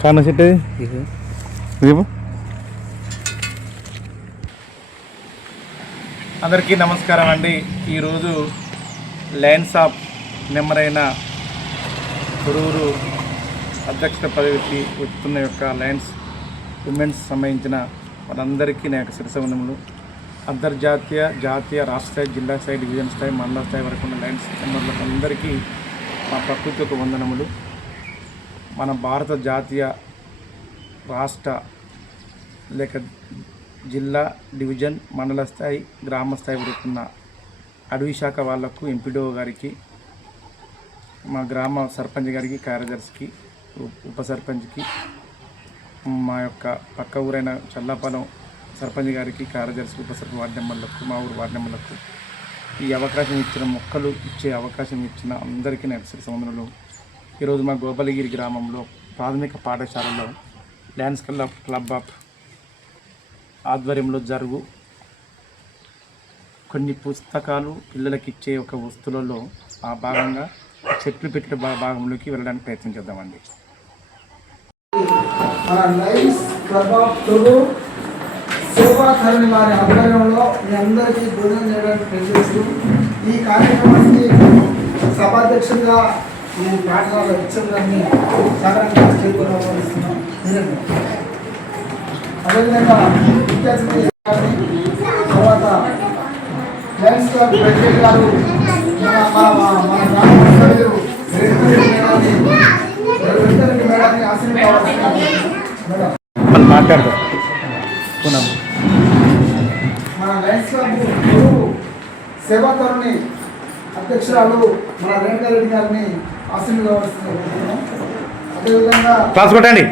కారణం చెట్టు అందరికీ నమస్కారం అండి. ఈరోజు లయన్స్ ఆఫ్ నెమ్మరైన గురువురు అధ్యక్ష పదవికి వస్తున్న యొక్క లయన్స్ ఉమెన్స్ సంబంధించిన వాళ్ళందరికీ నా యొక్క శిరసవనములు. అంతర్జాతీయ, జాతీయ, రాష్ట్ర స్థాయి, జిల్లా స్థాయి, డివిజన్ స్థాయి, మండల స్థాయి వరకు ఉన్న లయన్స్ మెంబర్లకు అందరికీ మా ప్రకృతి యొక్క వందనములు. మన భారత జాతీయ, రాష్ట్ర లేక జిల్లా, డివిజన్, మండల స్థాయి, గ్రామ స్థాయి వరకు ఉన్న అడవి శాఖ వాళ్లకు, ఎంపీడీఓ గారికి, మా గ్రామ సర్పంచ్ గారికి, కార్యదర్శికి, ఉప సర్పంచ్కి, మా యొక్క పక్క ఊరైన చల్లాపాలెం సర్పంచ్ గారికి, కార్యదర్శికి, ఉప సర్పంచ్ వార్డు మెంబర్లకు, మా ఊరు వార్డు మెంబర్లకు ఈ అవకాశం ఇచ్చిన, మొక్కలు ఇచ్చే అవకాశం ఇచ్చిన అందరికీ నర్సరీ సంబంధంలో ఈరోజు మా గోపాలగిరి గ్రామంలో ప్రాథమిక పాఠశాలలో లయన్స్ క్లబ్ ఆఫ్ ఆధ్వర్యంలో జరుగు కొన్ని పుస్తకాలు పిల్లలకి ఇచ్చే ఒక వస్తువులలో ఆ భాగంగా చెట్లు పెట్టే భాగంలోకి వెళ్ళడానికి ప్రయత్నం చేద్దామండి. లయన్స్ క్లబ్ ఆఫ్ తెలుగు సేవాధరణి వారి ఆధ్వర్యంలో మీ అందరికీ భోజనం చేయడానికి ప్రయత్నిస్తూ ఈ కార్యక్రమానికి సభాధ్యక్షుడిగా నేను పాఠశాల ఇచ్చిందని సాధారణంగా చేకూరవలస్తున్నాం. అదేవిధంగా విద్యార్థి తర్వాత లయన్స్ క్లబ్ ప్రెసిడెంట్ గారు మన గ్రామ సభ్యులు మేడాన్ని ఆశీర్వాదాలు మాట్లాడతారు. మన లయన్స్ క్లబ్ సేవాధరణి అధ్యక్షురాలు మన రేణుకారెడ్డి గారిని ఆశీర్వదిస్తున్నాం. అదేవిధంగా క్లాస్ కొట్టండి.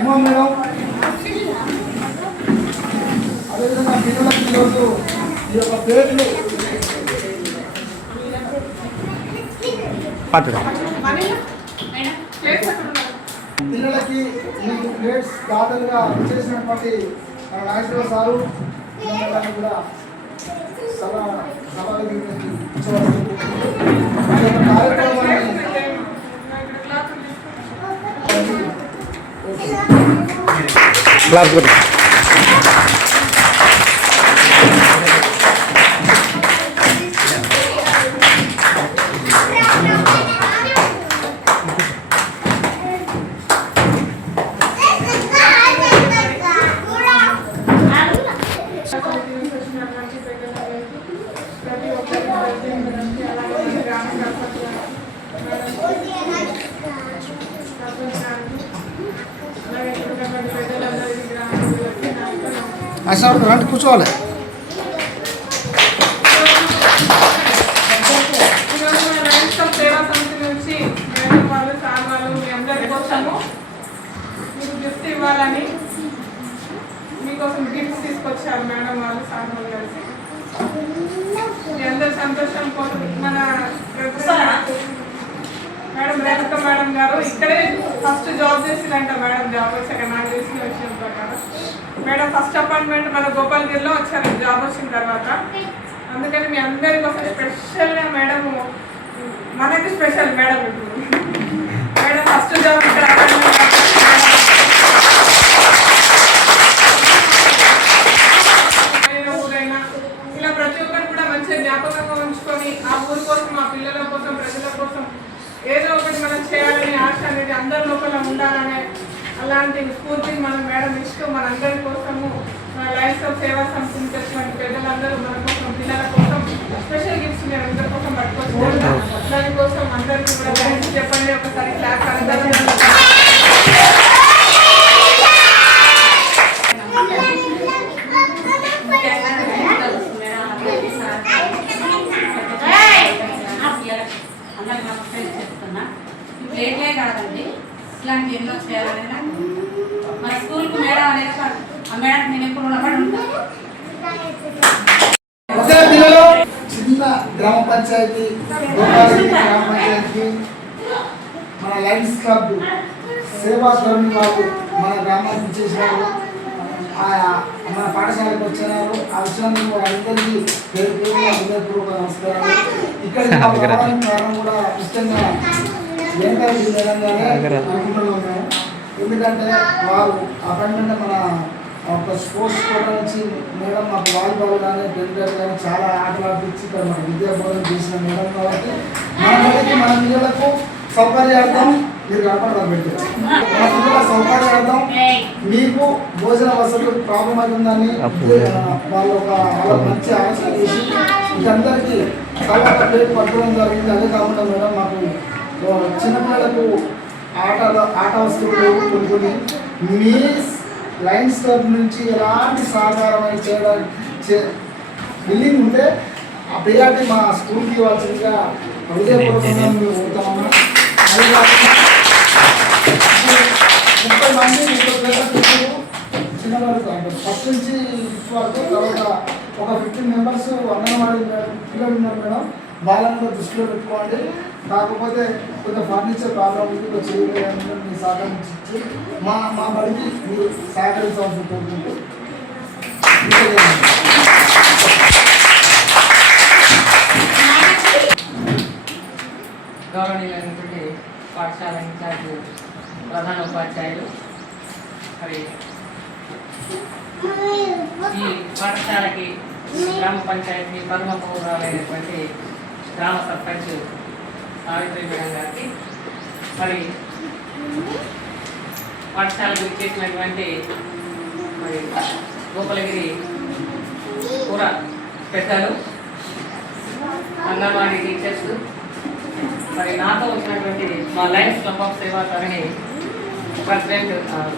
ఉమా మేడం, అదేవిధంగా పిల్లలకి ఈరోజు ఈ యొక్క ప్లేట్లు పిల్లలకి మీకు ప్లేట్స్ దాతలుగా చేసినటువంటి మన నాగేశ్వర సారు కూడా సభకి కార్యక్రమాన్ని క్లాస్ అసలు రండి కూర్చోవాలి. సేవా సమితి నుంచి వాళ్ళు సార్ వాళ్ళు మీ అందరి కోసము మీకు గిఫ్ట్ ఇవ్వాలని మీకోసం గిఫ్ట్స్ తీసుకొచ్చారు మేడం వాళ్ళు, సార్ వాళ్ళు కలిసి. మీ అందరి సంతోషం కోసం మన మేడం రేణుక మేడం గారు ఇక్కడే ఫస్ట్ జాబ్ చేసిందంట. మేడం జాబ్ వచ్చాక నాకు తెలిసిన విషయం ప్రకారం మేడం ఫస్ట్ అపాయింట్మెంట్ మన గోపాలగిరిలో వచ్చారు జాబ్ వచ్చిన తర్వాత. అందుకని మీ అందరి కోసం స్పెషల్గా మేడం, మనకి స్పెషల్ మేడం ఇప్పుడు మేడం ఫస్ట్ జాబ్ ఇక్కడ ఊరైనా ఇలా ప్రతి ఒక్కరు కూడా మంచిగా జ్ఞాపకంగా ఉంచుకొని ఆ ఊరి కోసం, ఆ పిల్లల కోసం, ప్రజల కోసం ఏదో ఒకటి మనం చేయాలనే ఆశ అనేది అందరి లోపల ఉండాలనే అలాంటి స్ఫూర్తిని మనం మేడం ఇస్తూ మనందరి కోసము మన లయన్స్ ఆఫ్ సేవా సమితిని తెచ్చినటువంటి పెద్దలందరూ మన కోసం, పిల్లల కోసం స్పెషల్ గిఫ్ట్స్ నేను అందరి కోసం పట్టుకొచ్చుకుంటాను. దానికోసం అందరికీ కూడా థ్యాంక్స్ చెప్పండి. ఒకసారి క్లాస్ అందరూ ప్లేట్లే కాదండి, ఇట్లాంటి ఎన్నో చేయాలనేది మన స్కూల్కి మేడం అనేది ఆ మేడం నేను ఎప్పుడు ఉన్నప్పుడు ఉంటాను. చిన్న గ్రామ పంచాయతీ మన లయన్స్ క్లబ్ సేవా ధోరణి వాళ్ళు మన గ్రామానికి చేసినారు. మన పాఠశాలకు వచ్చినారు. ఆ విషయాన్ని అందరికీ పేరు హృదయపూర్వక నమస్కారాలు. ఇక్కడికి రావడానికి కారణం కూడా ముఖ్యంగా వెంకయ్య మేడంగానే అనుకుంటున్నాం మేము. ఎందుకంటే వారు అపాయింట్మెంట్ మన ఒక స్పోర్ట్స్ కోట నుంచి మేడం మాకు వాలీబాల్ కానీ క్రికెట్ కానీ చాలా ఆటలు ఆడిపించి ఇక్కడ మన విద్యాబోధన చేసిన మేడం కాబట్టి మన పిల్లలకు సౌకర్యార్థం మీరు కనపడడం పెట్టారు. మన పిల్లల సౌకర్యార్థం మీకు భోజన వసతులు ప్రాబ్లం అవుతుందని వాళ్ళు వాళ్ళ మంచి ఆలోచన చేసి ఇదందరికీ తర్వాత ప్లేట్ పట్టడం జరిగింది. అదే కాకుండా మేడం మాకు చిన్నపిల్లలకు ఆట వస్తువులు కొన్ని మీ లయన్స్ క్లబ్ నుంచి ఎలాంటి సహకారం చేయడానికి బిల్లింగ్ ఉంటే ఆ ప్రియారిటీ మా స్కూల్కి ఇవ్వాల్సిందిగా హృదయపూర్వకంగా మేము కోరుతామన్నా. అది కాకుండా 30 మంది 30 పిల్లలు చిన్నవాళ్ళు అంటే ఫస్ట్ నుంచి 5th వరకు, తర్వాత ఒక 15 మెంబర్స్ అంగన్వాడీ పిల్లలు ఉన్నారు మేడం. వాళ్ళని కూడా దృష్టిలో పెట్టుకోండి. కాకపోతే కొంచెం ఫర్నిచర్ ప్రాబ్లం ఉంది, కొంచెం చేయలేదని మీ సహకరించి మా బడికి మీరు సహకరించాల్సి కోరుకుంటూ గౌరవనీయులైనటువంటి పాఠశాల ఇన్ఛార్జ్ ప్రధాన ఉపాధ్యాయులు, మరి ఈ పాఠశాలకి గ్రామ పంచాయతీ పరమ పౌరాలైనటువంటి గ్రామ సర్పంచ్ సావిత్రి మేడం గారికి, మరి పాఠశాలకు ఇచ్చేసినటువంటి మరి గోపాలగిరి కూర పెద్దలు, అంగన్వాడీ టీచర్స్, మరి నాతో వచ్చినటువంటి మా లయన్స్ క్లబ్ ఆఫ్ సేవా తరణి ప్రెసిడెంట్,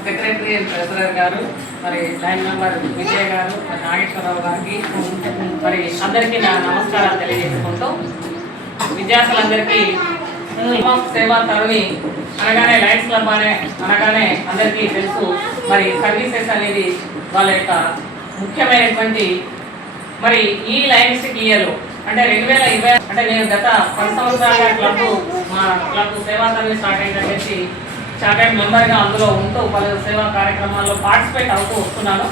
సెక్రటరీ అండ్ ట్రెజరర్ గారు, మరి లైన్ మెంబర్ విజయ్ గారు, మరి నాగేశ్వరరావు గారికి, మరి అందరికీ నా నమస్కారాలు తెలియజేసుకుంటూ, విద్యార్థులందరికీ క్లబ్ ఆఫ్ సేవా తరుణి అనగానే లయన్స్ క్లబ్ అనగానే అందరికీ తెలుసు. మరి సర్వీసెస్ అనేది వాళ్ళ యొక్క ముఖ్యమైనటువంటి మరి ఈ లయన్స్ ఇయర్ అంటే 2020 అంటే నేను గత 10 సంవత్సరాలుగా మా క్లబ్ సేవా తరుణి స్టార్ట్ అయిందని చార్టెడ్ మెంబర్గా అందులో ఉంటూ పలు సేవా కార్యక్రమాల్లో పార్టిసిపేట్ అవుతూ వస్తున్నాను.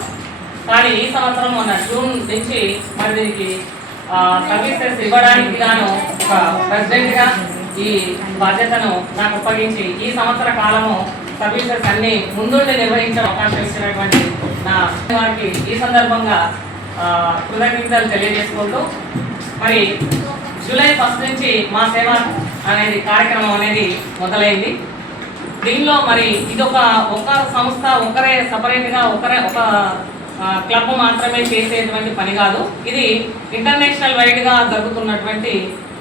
కానీ ఈ సంవత్సరం మొన్న జూన్ నుంచి మరి దీనికి సర్వీసెస్ ఇవ్వడానికి గాను ఒక ప్రెసిడెంట్గా ఈ బాధ్యతను నాకు అప్పగించి ఈ సంవత్సర కాలము సర్వీసెస్ అన్ని ముందుండి నిర్వహించే అవకాశం ఇచ్చినటువంటి నా వారికి ఈ సందర్భంగా కృతజ్ఞతలు తెలియజేసుకుంటూ, మరి జూలై 1 నుంచి మా సేవ అనేది కార్యక్రమం అనేది మొదలైంది. దీనిలో మరి ఇది ఒక సంస్థ ఒకరే సపరేట్గా ఒక క్లబ్ మాత్రమే చేసేటువంటి పని కాదు. ఇది ఇంటర్నేషనల్ వైడ్గా జరుగుతున్నటువంటి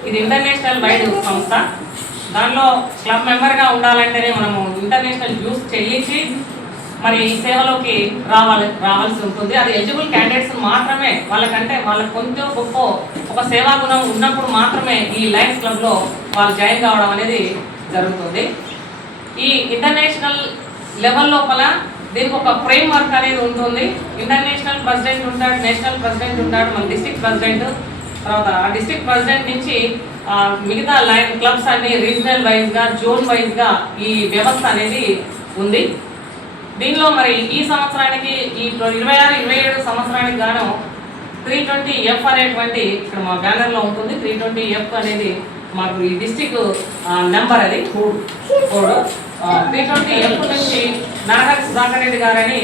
ఇది ఇంటర్నేషనల్ వైడ్ సంస్థ. దానిలో క్లబ్ మెంబర్గా ఉండాలంటేనే మనము ఇంటర్నేషనల్ డ్యూస్ చెల్లించి మరి ఈ సేవలోకి రావాల్సి ఉంటుంది. అది ఎలిజిబుల్ క్యాండిడేట్స్ మాత్రమే, వాళ్ళకి కొంచెం గొప్ప ఒక సేవా గుణం ఉన్నప్పుడు మాత్రమే ఈ లయన్స్ క్లబ్లో వాళ్ళు జాయిన్ కావడం అనేది జరుగుతుంది. ఈ ఇంటర్నేషనల్ లెవెల్ లోపల దీనికి ఒక ఫ్రేమ్ వర్క్ అనేది ఉంటుంది. ఇంటర్నేషనల్ ప్రెసిడెంట్ ఉంటాడు, నేషనల్ ప్రెసిడెంట్ ఉంటాడు, మన డిస్ట్రిక్ట్ ప్రెసిడెంట్, తర్వాత ఆ డిస్ట్రిక్ట్ ప్రెసిడెంట్ నుంచి మిగతా లైన్ క్లబ్స్ అన్ని రీజనల్ వైజ్గా జోన్ వైజ్గా ఈ వ్యవస్థ అనేది ఉంది. దీనిలో మరి ఈ సంవత్సరానికి ఈ 26-27 సంవత్సరానికి గాను 320F అనేటువంటి ఇక్కడ మా బ్యానర్లో ఉంటుంది. 320F అనేది మాకు ఈ డిస్ట్రిక్ట్ నెంబర్, అది కోడ్ 320F నుంచి నరహరి సుధాకర్ రెడ్డి గారని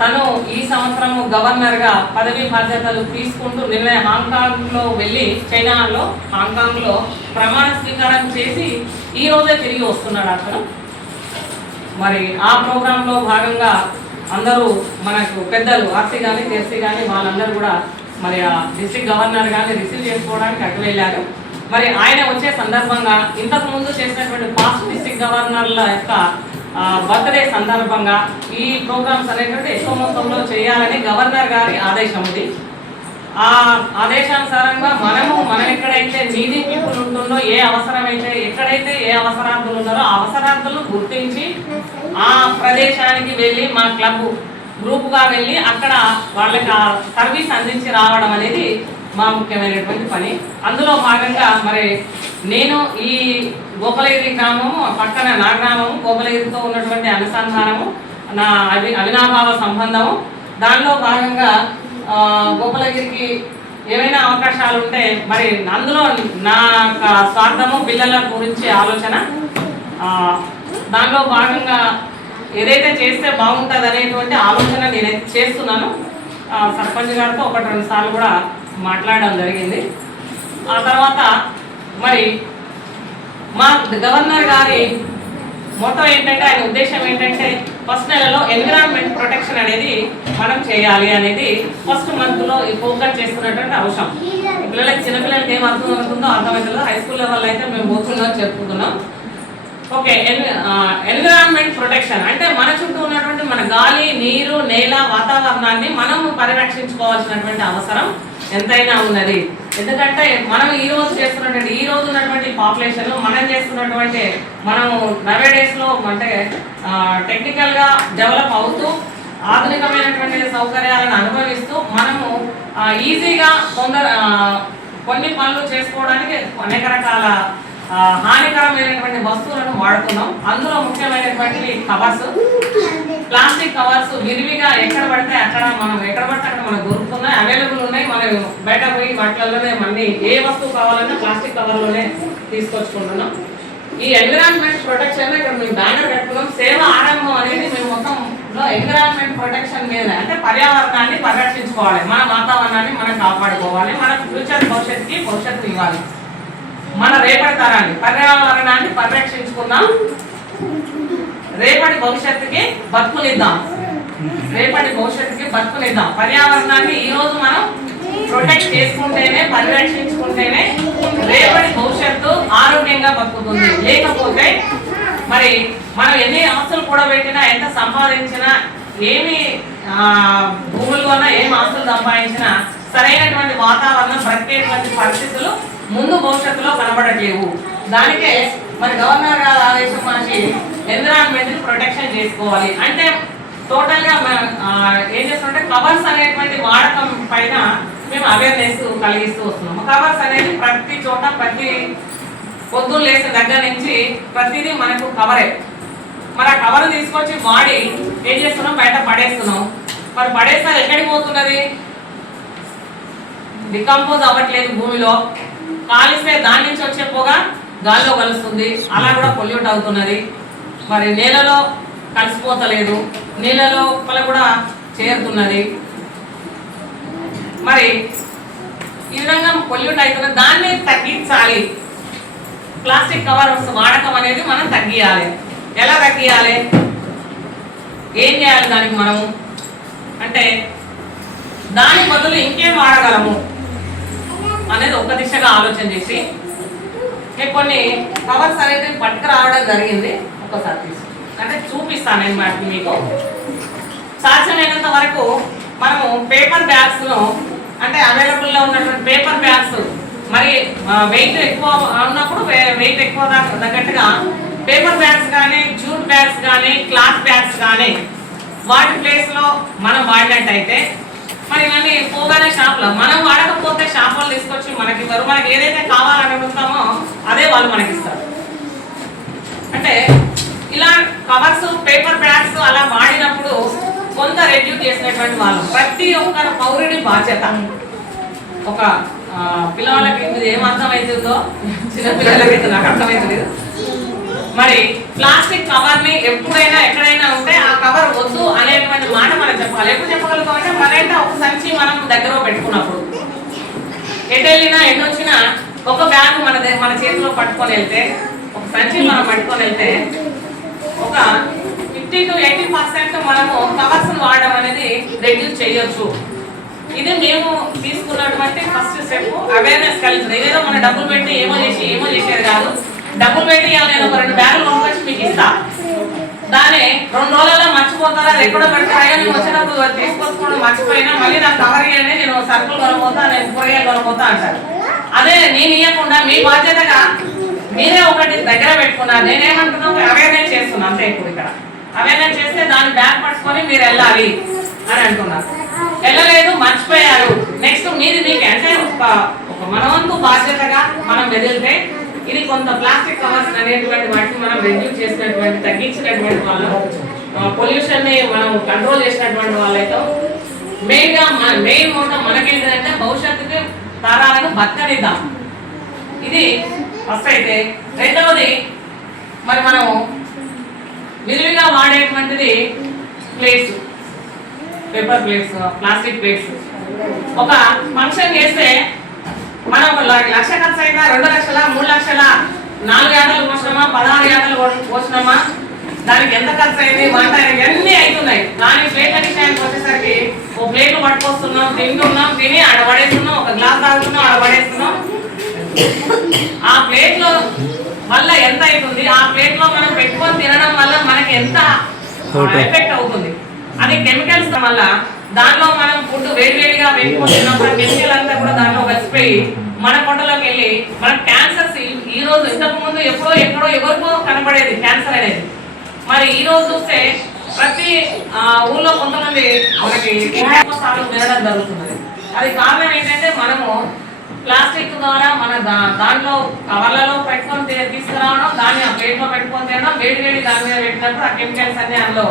తను ఈ సంవత్సరము గవర్నర్గా పదవి బాధ్యతలు తీసుకుంటూ నిన్న హాంకాంగ్లో వెళ్ళి చైనాలో హాంకాంగ్లో ప్రమాణ స్వీకారం చేసి ఈ రోజే తిరిగి వస్తున్నాడు అతను. మరి ఆ ప్రోగ్రాంలో భాగంగా అందరూ మనకు పెద్దలు ఆర్సీ కానీ తెర్సీ కానీ వాళ్ళందరూ కూడా మరి ఆ డిస్ట్రిక్ట్ గవర్నర్ కానీ రిసీవ్ చేసుకోవడానికి అటు వెళ్ళారు. మరి ఆయన వచ్చే సందర్భంగా ఇంతకు ముందు చేసినటువంటి పాస్ట్ డిస్ట్రిక్ట్ గవర్నర్ల యొక్క బర్త్డే సందర్భంగా ఈ ప్రోగ్రామ్స్ అనేటువంటి ఎక్కువ మొత్తంలో చేయాలని గవర్నర్ గారి ఆదేశం ఉంది. ఆ ఆదేశానుసారంగా మనం ఎక్కడైతే నీడీ పీపుల్ ఉంటుందో, ఏ అవసరమైతే ఎక్కడైతే ఏ అవసరార్థులు ఉన్నారో ఆ అవసరార్థులను గుర్తించి ఆ ప్రదేశానికి వెళ్ళి మా క్లబ్ గ్రూప్గా వెళ్ళి అక్కడ వాళ్ళకి ఆ సర్వీస్ అందించి రావడం అనేది మా ముఖ్యమైనటువంటి పని. అందులో భాగంగా మరి నేను ఈ గోపాలగిరి గ్రామము పక్కన నా గ్రామము గోపాలగిరితో ఉన్నటువంటి అనుసంధానము, నా అవినాభావ సంబంధము, దానిలో భాగంగా గోపాలగిరికి ఏమైనా అవకాశాలు ఉంటే మరి అందులో నా స్వార్థము పిల్లల గురించి ఆలోచన, దానిలో భాగంగా ఏదైతే చేస్తే బాగుంటుంది అనేటువంటి ఆలోచన నేనైతే చేస్తున్నాను. సర్పంచ్ గారితో 1-2 సార్లు కూడా మాట్లాడడం జరిగింది. ఆ తర్వాత మరి మా గవర్నర్ గారి మోటో ఏంటంటే, ఆయన ఉద్దేశం ఏంటంటే ఫస్ట్ నెలలో ఎన్విరాన్మెంట్ ప్రొటెక్షన్ అనేది మనం చేయాలి అనేది ఫస్ట్ మంత్లో ఫోకస్ చేస్తున్నటువంటి అవసరం. పిల్లలకి చిన్నపిల్లలకి ఏం అర్థం అవుతుందో అర్థమవుతుందో హై స్కూల్ లెవెల్ అయితే మేము పోతున్నాం చెప్పుకుంటున్నాం. ఓకే, ఎన్విరాన్మెంట్ ప్రొటెక్షన్ అంటే మన చుట్టూ ఉన్నటువంటి మన గాలి, నీరు, నేల, వాతావరణాన్ని మనం పరిరక్షించుకోవాల్సినటువంటి అవసరం ఎంతైనా ఉన్నది. ఎందుకంటే మనం ఈ రోజు ఉన్నటువంటి పాపులేషన్ మనం చేస్తున్నటువంటి మనము నవేడేస్లో అంటే టెక్నికల్గా డెవలప్ అవుతూ ఆధునికమైనటువంటి సౌకర్యాలను అనుభవిస్తూ మనము ఈజీగా కొన్ని పనులు చేసుకోవడానికి అనేక రకాల హానికరమైనటువంటి వస్తువులను వాడుతున్నాం. అందులో ముఖ్యమైనటువంటి కవర్స్, ప్లాస్టిక్ కవర్స్ విరివిగా ఎక్కడ పడితే అక్కడ మనం దొరుకుతున్నాయి, అవైలబుల్ ఉన్నాయి. మనం బయట పోయి వాటిలోనే మళ్ళీ ఏ వస్తువు కావాలన్నా ప్లాస్టిక్ కవర్లోనే తీసుకొచ్చుకుంటున్నాం. ఈ ఎన్విరాన్మెంట్ ప్రొటెక్షన్ ఇక్కడ మేము బ్యానర్ పెట్టుకున్నాం. సేవ ఆరంభం అనేది మేము మొత్తంలో ఎన్విరాన్మెంట్ ప్రొటెక్షన్ మీద అంటే పర్యావరణాన్ని పరిరక్షించుకోవాలి, మన వాతావరణాన్ని మనం కాపాడుకోవాలి, మన ఫ్యూచర్ భవిష్యత్తు ఇవ్వాలి. మన రేపటి తరాన్ని పర్యావరణాన్ని పరిరక్షించుకుందాం, రేపటి భవిష్యత్తుకి బతుకునిద్దాం. పర్యావరణాన్ని ఈ రోజు మనం ప్రొటెక్ట్ చేసుకుంటేనే, పరిరక్షించుకుంటేనే రేపటి భవిష్యత్తు ఆరోగ్యంగా బతుకుతుంది. లేకపోతే మరి మనం ఎన్ని ఆస్తులు కూడబెట్టినా, ఎంత సంపాదించినా, ఏమి భూములు కొన్నా, ఏం ఆస్తులు సంపాదించినా సరైనటువంటి వాతావరణం, బ్రతికేటువంటి పరిస్థితులు ముందు భవిష్యత్తులో కనబడట్లేవు. దానికే మరి గవర్నర్ గారు ఆదేశం మనకి ఎన్విరాన్మెంట్ ప్రొటెక్షన్ చేసుకోవాలి అంటే టోటల్గా మనం ఏం చేస్తామంటే కవర్స్ అనేటువంటి వాడకం పైన మేము అవేర్నెస్ కలిగిస్తూ వస్తున్నాము. కవర్స్ అనేది ప్రతి చోట ప్రతి పొద్దున్న లేసిన దగ్గర నుంచి ప్రతిదీ మనకు కవరే. మరి ఆ కవర్ తీసుకొచ్చి వాడి ఏం చేస్తున్నాం, బయట పడేస్తున్నాం. మరి పడేస్తే ఎక్కడికి పోతున్నది? డికంపోజ్ అవ్వట్లేదు భూమిలో. కాలిస్తే దాని నుంచి వచ్చే పొగ గాల్లో కలుస్తుంది, అలా కూడా పొల్యూట్ అవుతున్నది. మరి నేలలో కలిసిపోతలేదు, నీళ్ళలో కూడా చేరుతున్నది. మరి ఈ విధంగా పొల్యూట్ అవుతున్నది. దాన్ని తగ్గించాలి. ప్లాస్టిక్ కవర్స్ వాడకం అనేది మనం తగ్గియాలి. ఎలా తగ్గియాలి, ఏం చేయాలి దానికి మనము అంటే దాని బదులు ఇంకేం వాడగలము అనేది ఒక దిశగా ఆలోచన చేసి నేను కొన్ని కవర్స్ అనేది పట్టుకురావడం జరిగింది. ఒకసారి అంటే చూపిస్తాను నేను వాటిని మీకు. సాధ్యమైనంత వరకు మనము పేపర్ బ్యాగ్స్ను అంటే అవైలబుల్లో ఉన్నటువంటి పేపర్ బ్యాగ్స్ మరి వెయిట్ ఎక్కువ ఉన్నప్పుడు వెయిట్ ఎక్కువ తగ్గట్టుగా పేపర్ బ్యాగ్స్ కానీ, జూట్ బ్యాగ్స్ కానీ, క్లాత్ బ్యాగ్స్ కానీ వాటి ప్లేస్లో మనం వాడినట్టయితే మరి ఇవన్నీ పోగానే షాప్లో మనం వాడకపోతే షాప్ వాళ్ళు తీసుకొచ్చి మనకి ఇవ్వరు. మనకి ఏదైతే కావాలని అడుగుతామో అదే వాళ్ళు మనకి ఇస్తారు. అంటే ఇలా కవర్స్, పేపర్ బ్యాగ్స్ అలా వాడినప్పుడు కొంత రెడ్యూస్ చేసినటువంటి వాళ్ళు. ప్రతి ఒక్క పౌరుడి బాధ్యత. ఒక పిల్లవాళ్ళకి ఇది ఏం అర్థమవుతుందో చిన్నపిల్లలకైతే నాకు అర్థమవుతుంది. మరి ప్లాస్టిక్ కవర్ని ఎప్పుడైనా ఎక్కడైనా ఉంటే ఆ కవర్ వద్దు అనేటువంటి మాట మనం చెప్పాలి. ఎప్పుడు చెప్పగలుగుతాం అంటే మరైతే ఒక సంచి మనం దగ్గర పెట్టుకున్నప్పుడు ఎటు వెళ్ళినా ఎటు వచ్చినా ఒక బ్యాగ్ మన చేతిలో పట్టుకొని వెళ్తే, ఒక సంచి మనం పట్టుకొని వెళ్తే ఒక 50 to 80% మనము కవర్స్ వాడడం అనేది రెడ్యూస్ చేయొచ్చు. ఇది మేము తీసుకున్నటువంటి ఫస్ట్ స్టెప్. అవేర్నెస్ కలిగింది. ఏదో మన డబ్బులు పెట్టి ఏమో చేసేది కాదు. డబ్బులు పెట్టి నేను ఒక 2 బ్యాగులు కొనుక్కొచ్చి మీకు ఇస్తా, దాన్ని 2 రోజుల్లో మర్చిపోతారా, అది ఎక్కడో పెడతారా, నేను వచ్చినప్పుడు తీసుకొచ్చుకోవడం మర్చిపోయినా మళ్ళీ నాకు కవర్ ఇవ్వండి, నేను సరుకులు కొనపోతా, నేను కూరగాయలు కొనపోతా అంటారు. అదే నేను ఇవ్వకుండా మీ బాధ్యతగా మీరే ఒకటి దగ్గర పెట్టుకున్నారు. నేనేమంటున్నా అవేర్నెస్ చేస్తున్నా అంతే. ఇప్పుడు ఇక్కడ అవేర్నెస్ చేస్తే దాన్ని బ్యాగ్ పట్టుకొని మీరు వెళ్ళాలి అని అంటున్నారు. వెళ్ళలేదు, మర్చిపోయారు. నెక్స్ట్ మీకే అంటే ఒక మనవంతు బాధ్యతగా మనం వెదిలితే ఇది కొంత ప్లాస్టిక్ కవర్స్ అనేటువంటి వాటిని మనం రెడ్యూస్ చేసినటువంటి, తగ్గించినటువంటి వాళ్ళు, పొల్యూషన్ ని మనం కంట్రోల్ చేసినటువంటి వాళ్ళైతే మెయిన్ మోటో మనకేంటంటే భవిష్యత్తుకి తరాలను బతకనిద్దాం. ఇది ఫస్ట్. అయితే రెండవది మరి మనము విరివిగా వాడేటువంటిది plates, paper plates, plastic plates. ఒక ఫంక్షన్ చేస్తే మనం 1 లక్ష ఖర్చు అయినా 2 లక్షల 3 లక్షల 4 ఏటలు పోసినామా 16 ఏటలు పోసినామా దానికి ఎంత ఖర్చు అయింది వంట ఇవన్నీ అవుతున్నాయి. దాని ప్లేట్ల విషయానికి వచ్చేసరికి ఓ ప్లేట్లు పట్టుకొస్తున్నాం, తింటున్నాం, తిని ఆడ పడేస్తున్నాం, ఒక గ్లాస్ తాగుతున్నాం, ఆడ పడేస్తున్నాం. ఆ ప్లేట్లో వల్ల ఎంత అవుతుంది, ఆ ప్లేట్లో మనం పెట్టుకొని తినడం వల్ల మనకి ఎంత ఎఫెక్ట్ అవుతుంది. అది కెమికల్స్ వల్ల దానిలో మనం ఫుడ్ వేడివేడిగా పెట్టుకొని తిన్నప్పుడు కెమికల్ అంతా కూడా దాంట్లో కలిసిపోయి మన పొట్టలోకి వెళ్ళి మనకు క్యాన్సర్స్ ఈ రోజు ఇంతకు ముందు ఎప్పుడో ఎవరికో కనబడేది క్యాన్సర్ అనేది. మరి ఈ రోజు చూస్తే ప్రతి ఊళ్ళో కొంతమంది మనకి వినడం జరుగుతున్నది. అది కారణం ఏంటంటే మనము ప్లాస్టిక్ ద్వారా మన దాంట్లో కవర్లలో పెట్టుకొని తీసుకురావడం, దాన్ని ఆ ప్లేట్లో పెట్టుకొని తినడం, వేడి దాని మీద పెట్టినప్పుడు ఆ కెమికల్స్ అన్ని అందులో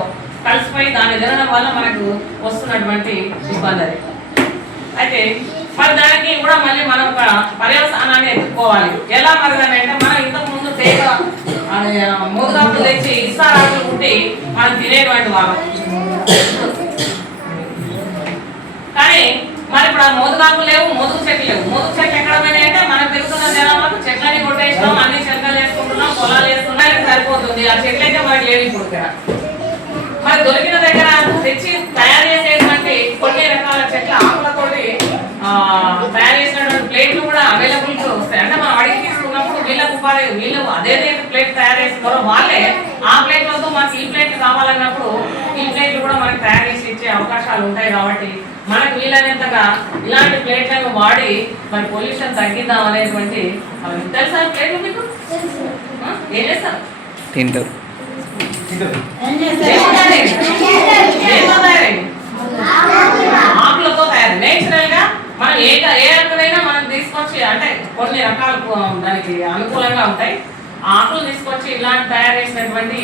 కలిసిపోయి దాన్ని తినడం వల్ల మనకు వస్తున్నటువంటి ఇబ్బంది అది. అయితే మరి దానికి కూడా మళ్ళీ మనం ఒక పర్యవసానాన్ని ఎత్తుకోవాలి. ఎలా మరి అంటే మనం ఇంతకు ముందు తేగ మోదుగాకులు తెచ్చి ఇస్తారాకులు కుట్టి మనం తినేటువంటి వాళ్ళం. కానీ మరి ఇప్పుడు ఆ మోదుగాకులు లేవు, మోదుగు చెట్లు లేవు. మోదుగు చెట్లు ఎక్కడ పోయినాయి అంటే మనం పెరుగుతున్న జనాలకు చెట్లని కొట్టేస్తాం, అన్ని చెట్లను వేసుకుంటున్నాం, పొలాలు వేసుకున్నా సరిపోతుంది. ఆ చెట్లు అయితే మనకి లేవు ఇప్పుడు. మరి దొరికిన దగ్గర తెచ్చి తయారు చేసేటువంటి కొన్ని రకాల చెట్ల ఆకులతోటి తయారు చేసినటువంటి ప్లేట్లు కూడా అవైలబుల్ వస్తాయి. అంటే మనం అడిగి తీసుకున్నప్పుడు వీళ్ళు అదేదే ప్లేట్ తయారు చేస్తున్నారో వాళ్ళే ఆ ప్లేట్లతో మనకి ఈ ప్లేట్ కావాలన్నప్పుడు ఈ ప్లేట్లు కూడా మనకి తయారు చేసి ఇచ్చే అవకాశాలు ఉంటాయి. కాబట్టి మనకు వీలైనంతగా ఇలాంటి ప్లేట్లను వాడి మరి పొల్యూషన్ తగ్గిద్దాం అనేటువంటి తెలుసా ప్లేట్లు మీకు ఏం చేస్తారు? తింటారు. ఆకులతో తయారు నేచురల్ గా మనం ఏ ఆకులైనా మనం తీసుకొచ్చి అంటే కొన్ని రకాలు దానికి అనుకూలంగా ఉంటాయి. ఆ ఆకులు తీసుకొచ్చి ఇలాంటి తయారు చేసినటువంటి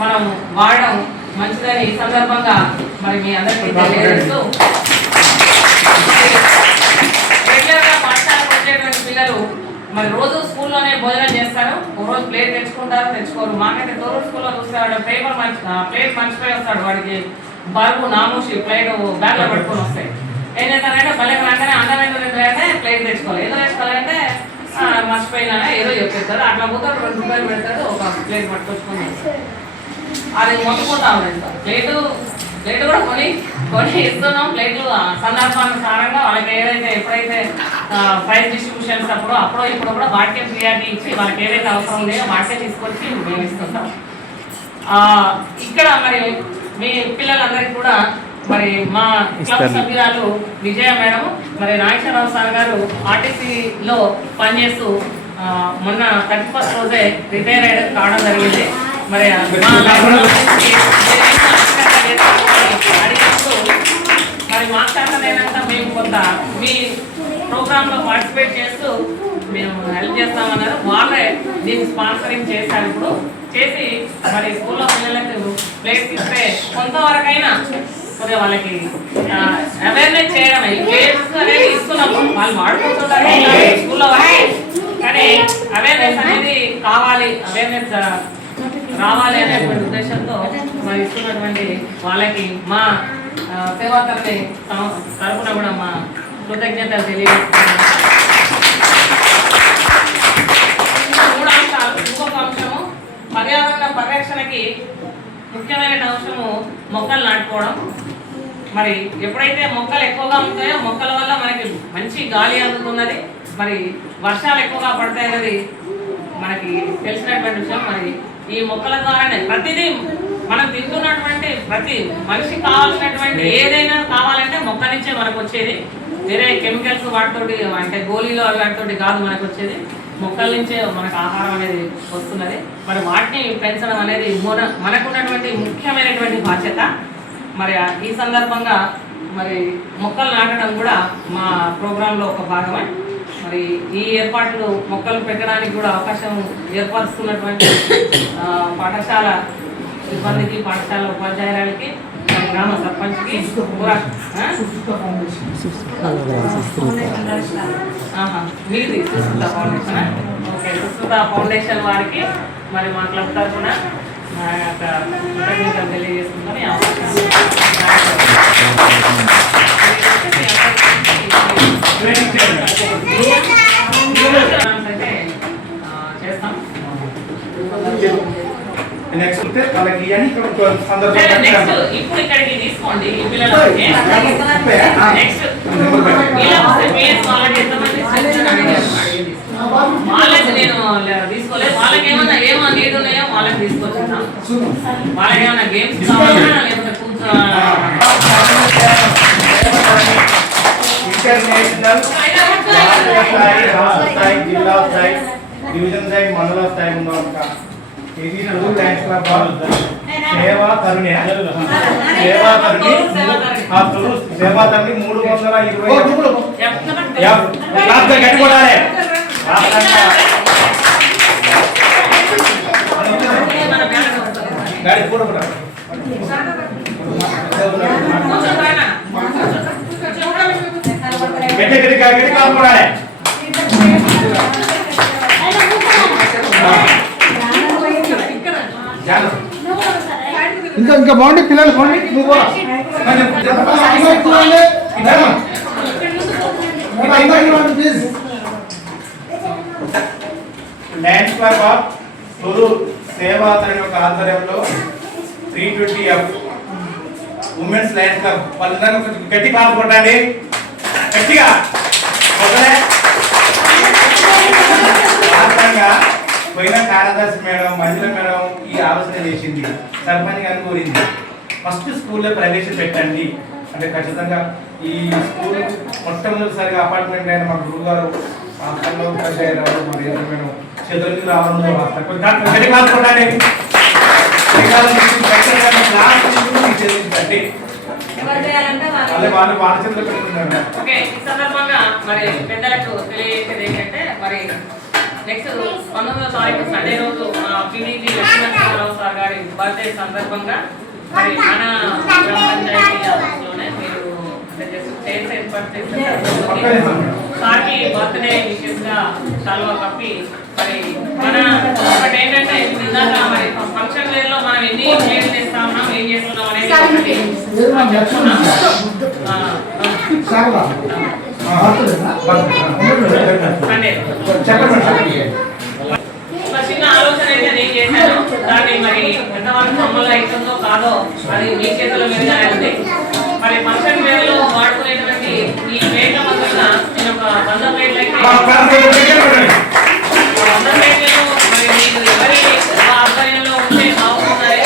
మనం వాడడం మంచిదని ఈ సందర్భంగా మరి మీ అందరికీ తెలియజేస్తూ రెగ్యులర్ గా పాఠశాలకు వచ్చేటువంటి పిల్లలు మరి రోజు స్కూల్లోనే భోజనం చేస్తారు. ఒక రోజు ప్లేట్ తెచ్చుకుంటారు, తెచ్చుకోరు. మాకైతే తోరు స్కూల్లో చూస్తే వాడు ప్లేట్ మర్చిపోయి వస్తాడు. వాడికి బరువు నామూసి ప్లేట్ బ్యాగ్ లో పెట్టుకొని వస్తాయి. ఏం చేస్తారంటే పల్లెకి రాగానే అందమైన ప్లేట్ తెచ్చుకోవాలి. ఏదో తెచ్చుకోవాలంటే మర్చిపోయినా ఏదో చెప్పేస్తారు. అట్లా పోతాడు, 2 రూపాయలు పెడతాడు, ఒక ప్లేట్ పట్టుకొచ్చుకొని అది మొత్తపోతా ఉంటుంది. ప్లేట్ కూడా కొని ఇస్తున్నాం. ప్లేట్లు సందర్భానుసారంగా వాళ్ళకి ఏదైతే ఎప్పుడైతే ప్రైజ్ డిస్ట్రిబ్యూషన్స్ అప్పుడో ఇప్పుడు కూడా వాటికే ప్రియారిటీ ఇచ్చి వాళ్ళకి ఏదైతే అవసరం లేదో వాటికే తీసుకొచ్చి మేము ఇస్తుంటాం. ఇక్కడ మరి మీ పిల్లలందరికీ కూడా మరి మా క్లబ్ సభ్యురాలు విజయ మేడం మరి నాగేశ్వరరావు సార్ గారు ఆర్టీసీలో పనిచేస్తూ మొన్న 31st రోజే రిటైర్ కావడం జరిగింది. మరి మరి మాట్లాడలేనంత మేము కొంత మీ ప్రోగ్రాంలో పార్టిసిపేట్ చేస్తూ మేము హెల్ప్ చేస్తామన్నారు. వాళ్ళే దీన్ని స్పాన్సరింగ్ చేశారు. ఇప్పుడు చేసి మరి స్కూల్లో పిల్లలకు ప్లేస్ ఇస్తే కొంతవరకైనా కొద్దిగా వాళ్ళకి అవేర్నెస్ చేయడం. ఈ ప్లేస్ అనేది ఇస్తున్నాము, వాళ్ళు వాడుకుంటున్నారు స్కూల్లో వరకు. కానీ అవేర్నెస్ అనేది కావాలి, అవేర్నెస్ రావాలి అనేటువంటి ఉద్దేశంతో మరి ఇస్తున్నటువంటి వాళ్ళకి మా సేవాతల్ని తరపున కూడా మా కృతజ్ఞతలు తెలియజేస్తున్నాను. 3 అంశాలు. ఇంకొక అంశము పర్యావరణ పరిరక్షణకి ముఖ్యమైన అంశము మొక్కలు నాటుకోవడం. మరి ఎప్పుడైతే మొక్కలు ఎక్కువగా ఉంటాయో మొక్కల వల్ల మనకి మంచి గాలి అందుతున్నది. మరి వర్షాలు ఎక్కువగా పడతాయి అనేది మనకి తెలిసినటువంటి విషయం. మరి ఈ మొక్కల ద్వారానే ప్రతిదీ మనం తింటున్నటువంటి ప్రతి మనిషికి కావాల్సినటువంటి ఏదైనా కావాలంటే మొక్క నుంచే మనకు వచ్చేది. వేరే కెమికల్స్ వాటితోటి అంటే గోళీలు వాటితోటి కాదు మనకు వచ్చేది. మొక్కల నుంచే మనకు ఆహారం అనేది వస్తున్నది. మరి వాటిని పెంచడం అనేది మనకున్నటువంటి ముఖ్యమైనటువంటి బాధ్యత. మరి ఈ సందర్భంగా మరి మొక్కలు నాటడం కూడా మా ప్రోగ్రాంలో ఒక భాగమే. మరి ఈ ఏర్పాట్లు మొక్కలు పెట్టడానికి కూడా అవకాశం ఏర్పరుస్తున్నటువంటి పాఠశాల సిబ్బందికి, పాఠశాల ఉపాధ్యాయులకి మరి గ్రామ సర్పంచ్కి మీది Susmita foundation. Okay, Susmita foundation వారికి మరి మా క్లబ్ తరఫున మా యొక్క కృతజ్ఞతలు తెలియజేసుకుంటాం. ఈ అవకాశం అయితే చేస్తాం. నెక్స్ట్ వాళ్ళకి ఇవన్నీ ఇక్కడ సందర్భంగా నెక్స్ట్ ఇప్పుడు ఇక్కడికి తీసుకోండి ఈ పిల్లలకి. నెక్స్ట్ వాళ్ళకి ఎంతమంది వాళ్ళకి నేను తీసుకోలేదు. వాళ్ళకి ఏమో నీడు ఉన్నాయో వాళ్ళకి తీసుకొచ్చిందా, వాళ్ళకి ఏమైనా గేమ్స్ కావాలా లేకపోతే ఇంటర్నేషనల్ జాతీయ స్థాయి, రాష్ట్ర స్థాయి, జిల్లా స్థాయి, డివిజన్ స్థాయి, మండల స్థాయి ఉన్న సేవా తరుణి 320 గట్టిపడాలి. గట్టి కాపాడాలి. ఇంకా బాగుంది పిల్లలు బాగుంది. నువ్వు లయన్స్ క్లబ్ ఆఫ్ తొర్రూరు సేవాతరణి యొక్క ఆధ్వర్యంలో 320F ఉమెన్స్ లయన్స్ క్లబ్ వాళ్ళందరూ గట్టి కాలు కొట్టండి. గట్టిగా పోయిన కార్యదర్శి మేడం, మంజుల మేడం ఈ ఆలోచన చేసింది. సర్పంచ్ గారిని కోరింది, ఫస్ట్ స్కూల్లో ప్రవేశపెట్టండి అంటే ఖచ్చితంగా ఈ స్కూల్ మొట్టమొదటిసారిగా అపార్ట్మెంట్ అయిన మా గురువు గారు హాస్టల్లో రావడం, మరి మేడం చేతులకి రావడం వాళ్ళ చేతులు పెట్టుకుంటారు. ఓకే, ఈ సందర్భంగా మరి పెద్దలకు తెలియజేసేది ఏంటంటే మరి నెక్స్ట్ 19వ తారీఖు సండే రోజు పిడిపి లక్ష్మీనరసింహారావు సార్ గారి బర్త్డే సందర్భంగా మరి మన గ్రామ పంచాయతీ ఆఫీస్లోనే మీరు చైర్స్ ఏర్పాటు చేస్తారు. సార్కి బర్త్డే విషయంగా చాలా కప్పి మరి మన ఒకటి ఏంటంటే ఇందాక మరి ఫంక్షన్ వేర్లో మనం ఎన్ని ప్లేట్లు చేస్తా ఉన్నాం, ఏం చేస్తున్నాం అనేది ఒక చిన్న ఆలోచన అయితే నేను చేశాను. దాన్ని మరి ఎంతవరకు అమలు అవుతుందో కాదో అది మీ చేతుల మీదుగా ఉంది. మరి ఫంక్షన్ వేర్లో వాడుకునేటువంటి ఈ ప్లేట్ల మధ్యన నేను ఒక 100 ప్లేట్లు అయితే 100 ప్లేట్లలో మరి మీకు ఎవరి ఆధ్వర్యంలో ఉంటే బాగుంటాయి.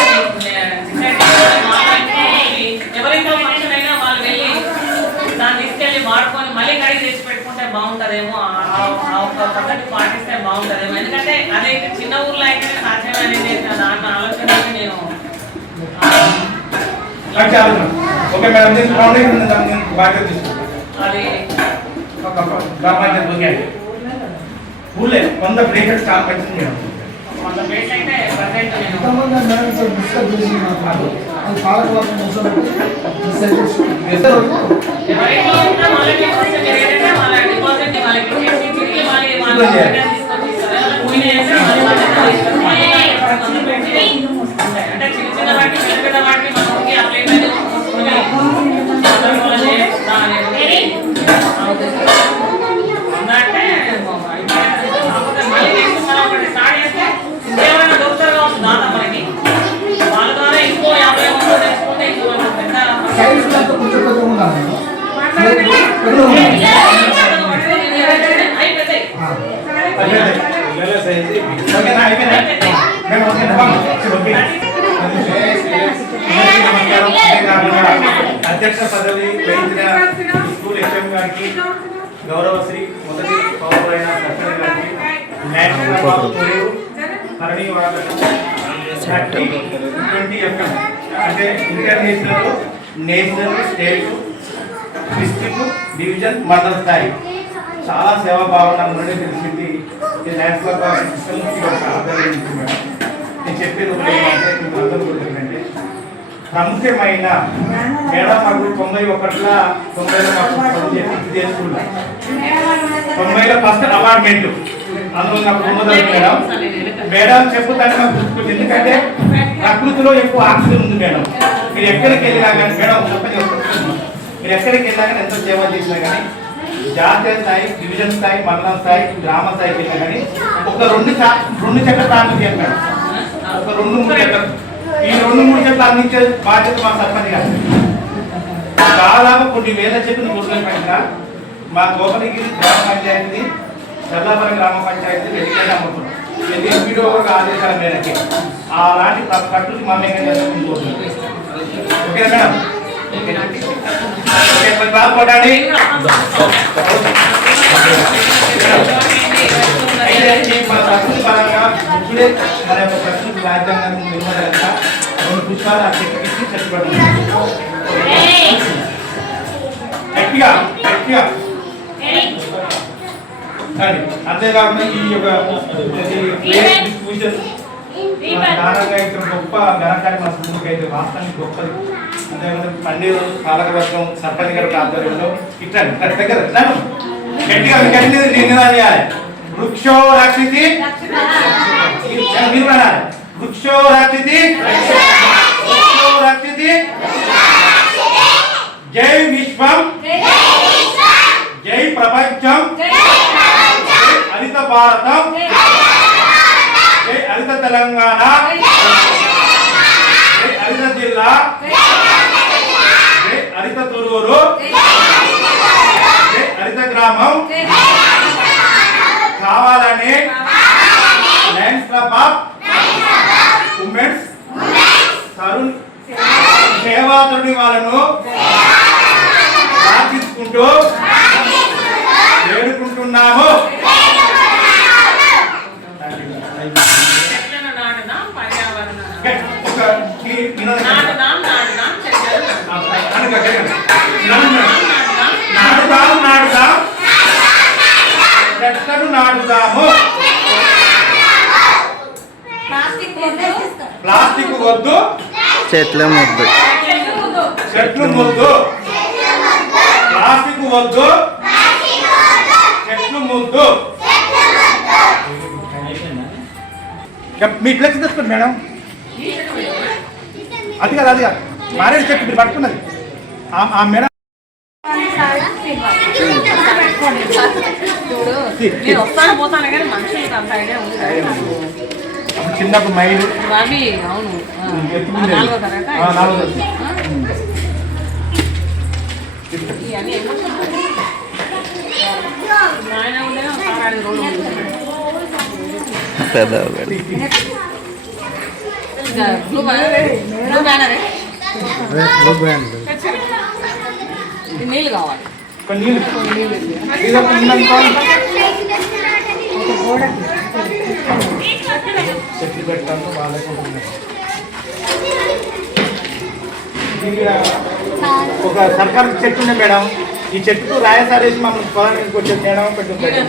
ఎవరితో ఫంక్షన్ అయినా వాళ్ళు వెళ్ళి దాన్ని తీసుకెళ్ళి వాడుకొని మళ్ళీ కడిగి తెచ్చి పెట్టుకుంటే బాగుంటుందేమో, ఆ ఒక పద్ధతి పాటిస్తే బాగుంటుందేమో. ఎందుకంటే అదైతే చిన్న ఊర్లో అయితేనే సాధ్యమనేది దాంట్లో ఆలోచన నేను ఓకే మేడం, బాధ్యత తీసుకుంటాం. అది గ్రామ పంచాయతీ ఓకే ఊళ్ళే 100 ప్లేట్లు స్టాక్ వచ్చింది మేడం. 100 ప్లేట్లు అయితే ప్రజెంట్ నేను ఎంతమంది మేడం డిస్కస్ చేసి మాట్లాడు అది పాలకవర్గం ఎవరిలో ఉంటే వాళ్ళకి డిపాజిట్ ఏంటంటే వాళ్ళ డిపాజిట్ వాళ్ళకి చేసి తిరిగి వాళ్ళు తీసుకొచ్చి అంటే చిన్న చిన్న వాటికి పెద్ద పెద్ద వాటికి మనకి ఆ ప్లేట్ అనేది అంటే మళ్ళీ మనం ఒకటి స్టార్ట్ చేస్తే ఇంకేమైనా దొరుకుతారు కావచ్చు దాదా మనకి వాళ్ళ ద్వారా ఇంకో 50 మంది తెచ్చుకుంటే ఇంకో పెద్ద అధ్యక్ష పదవి వహించిన స్కూల్ హెచ్ఎం గారికి, గౌరవశ్రీ మొదటి పౌరులైన సత్యనారాయణ గారికి, అంటే international, national, state, district, division, మండల స్థాయి చాలా సేవా భావన నుండి తెలిసింది. ఈ లయన్స్ క్లబ్ ఆధ్వర్యం మేడం నేను చెప్పేది ఒకటి అందరూ ఏంటంటే ప్రముఖమైన మేడం మాకు 91లో 90లో మాకు చేసుకున్నాం 90లో ఫస్ట్ అపార్ట్మెంట్ అందులో నాకు బొమ్మదలు మేడం చెప్పుతాను నాకు గుర్తుకుంది. ఎందుకంటే ప్రకృతిలో ఎక్కువ ఆక్సిజన్ ఉంది మేడం. మీరు ఎక్కడికి వెళ్ళినా కానీ మేడం మీరు ఎక్కడికి వెళ్ళినా కానీ ఎంత సేవ చేసినా కానీ జాతీయ స్థాయి, డివిజన్ స్థాయి, మండలం స్థాయి, గ్రామ స్థాయికి వెళ్ళినా కానీ ఒక రెండు చెట్ల ప్రాంతం చేయాలి మేడం. ఒక 2-3 చెట్లు ఈ 2-3 చెట్లు అందించే బాధ్యత మా సర్పంచ్ గారు. దాదాపు కొన్ని వేల చెట్లు గుర్తులు పెట్టిన మా గోపగిరి గ్రామ పంచాయతీ, చల్లాపురం గ్రామ పంచాయతీ వెలిగేట అమ్ముతున్నాం. వీడియో ఒక ఆదేశాల మేరకి అలాంటి ప్రకృతి మమేకం చేసుకుంటున్నాం. ఓకేనా మేడం? బాగుపడాలి. మన ప్రకృతి పరంగా ఇప్పుడే మన యొక్క ప్రకృతి రాజ్యాంగాన్ని నిర్వహించ 2 పుష్పాలు ఆ చెట్టుకి ఇచ్చి చెట్టుబడి గట్టిగా గట్టిగా. అంతేకాకుండా ఈ యొక్క గొప్ప ఘనకార్యం మన స్కూల్కి అయితే రాష్ట్రానికి గొప్పది. అంతేకాకుండా పండుగ పాలకవర్గం సర్పంచ్ గారి ఆధ్వర్యంలో ఇట్లా దగ్గర గట్టిగా నినాదం చేయాలి. వృక్షో రక్షితి వృక్షో రక్షితి వృక్షో రక్షితి జై విశ్వం జై ప్రపంచం హరిత భారతం జై హరిత తెలంగాణ జై హరిత జిల్లా జై హరిత తొరూరు జై హరిత గ్రామం కావాలని lions club of women's Tarun సేవాతుడి వాళ్ళను ప్రార్థించుకుంటూ వేడుకుంటున్నాము. చెట్లను నాటుదాము. ప్లాస్టిక్ వద్దు, చెట్లు ముద్దు. చెట్లు ముద్దు, ప్లాస్టిక్ వద్దు, చెట్లు ముద్దు. మీ ఫ్లెక్స్ తెచ్చుకోండి మేడం. అది కాదు అది కాదు మారేడు చెట్టు మీరు పట్టుకున్నది ఆ మేడం. చిన్నప్పుడు మైలు నీళ్ళు కావాలి. చెట్లు పెట్టడంతో బాగాలేకుండా ఒక సర్కార్ చెట్టు ఉంది మేడం. ఈ చెట్టుకు రాయసారేసి మమ్మల్ని పొలానికి వచ్చేది మేడం పెట్టుకుంటాం.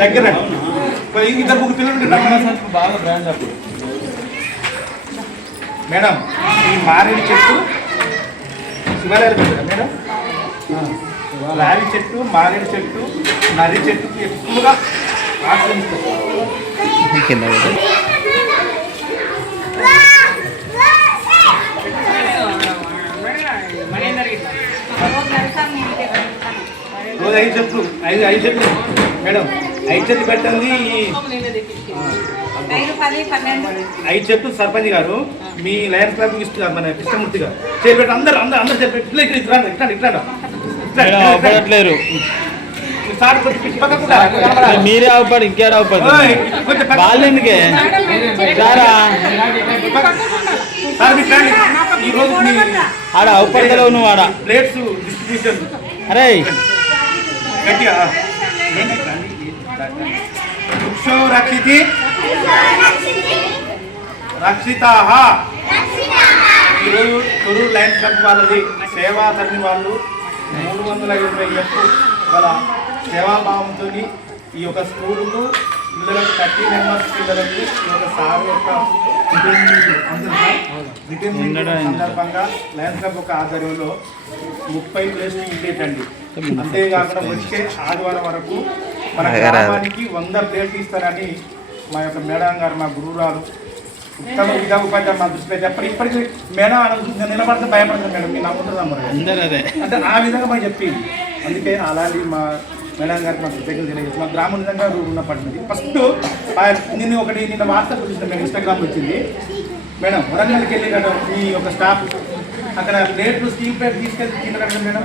దగ్గర ఇద్దరు ముగ్గురు పిల్లలు బాగా బ్రాండ్ అప్పుడు మేడం. ఈ మారేడు చెట్టు శివాలయాలు పెట్టారా మేడం? రావి చెట్టు, మారేడు చెట్టు, నరి చెట్టుకు ఎక్కువగా ఆశ్రమిస్తారు. రోజు 5 చెట్లు 5 చెట్లు మేడం. 5 చెట్లు పెట్టండి. 5 చెట్లు సర్పంచ్ గారు మీ లయన్స్ క్లబ్ ఇస్తున్నారు. మన కృష్ణమూర్తి గారు చేపెట్టి అందరు చెప్పి ఇట్లా అవపడట్లేరు. సార్ కొంచెం పక్కకు రా. మీరే అవపడి ఇంకేడా అవపడి కొంచెం పక్కకు. వాళ్ళు ఎందుకే సారా సార్ మీకు రండి. ఈ రోజు మీ ఆడ అవపడతలేవు నువ్వు ఆడ. ప్లేట్స్ డిస్ట్రిబ్యూషన్ అరే గట్టిగా వృక్షో రక్షితి రక్షితాః. ఈరోజు తొరూరు లయన్స్ క్లబ్ వాళ్ళది సేవా తల్లి వాళ్ళు 320 గల సేవాభావంతో ఈ యొక్క స్కూలుకు పిల్లలకు 30 మెంబర్స్ పిల్లలకి ఈ యొక్క సార్ యొక్క రిటైర్మెంట్ సందర్భంగా లయన్స్ క్లబ్ యొక్క ఆధ్వర్యంలో 30 ప్లేస్లు ఇచ్చేటండి. అంతేకాకుండా వచ్చే ఆదివారం వరకు మన గ్రామానికి 100 ప్లేట్లు ఇస్తారని మా యొక్క మేడం గారు, మా గురువురాలు ఉత్తమ విధా ఉపాధ్యాయ మా దృష్టిలో చెప్పండి. ఇప్పటికీ మేడం నేను నిలబడితే భయపడుతుంది మేడం, మీరు నమ్ముతున్నాం మరి అంటే ఆ విధంగా మాకు చెప్పింది. అందుకే అలాంటి మా మేడం గారికి మా కృతజ్ఞతలు తెలియజేసి మా గ్రామం నిజంగా రుణపడింది. ఫస్ట్ నిన్న వాట్సాప్ చూసిన మేము ఇన్స్టాగ్రామ్ వచ్చింది మేడం, వరంగల్కి వెళ్ళి ఈ యొక్క స్టాఫ్ అక్కడ ప్లేట్లు స్టీల్ ప్లేట్ తీసుకెళ్ళి తినడం మేడం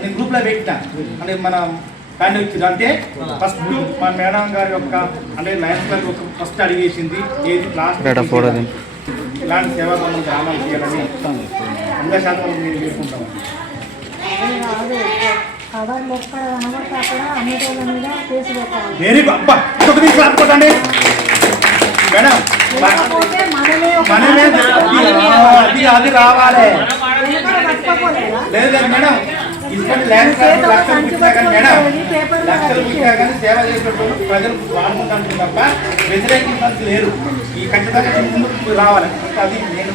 నేను గ్రూప్లో పెట్టినా అంటే మన ప్యాంట్ వచ్చింది. అంటే ఫస్ట్ మా మేడం గారి యొక్క అంటే లయన్స్ క్లబ్ యొక్క ఫస్ట్ అడిగేసింది ఏది లాస్ట్ ఇలాంటి సేవా మనం గ్రామాలు చేయాలని 100% మేము చేసుకుంటాము. వెరీ అబ్బా ఇంకొక తీసి ఆపుకోండి మేడం, మనమే అది రావాలి. లేదు మేడం, ఇటువంటి ల్యాండ్ లక్షలు పుట్టినా కానీ మేడం లక్షలు పుట్టినా కానీ సేవ చేసేటప్పుడు ప్రజలు వాడుకుంటాను తప్ప వ్యతిరేకించాల్సి లేరు. ఈ ఖచ్చితంగా ముందుకు రావాలి. అది నేను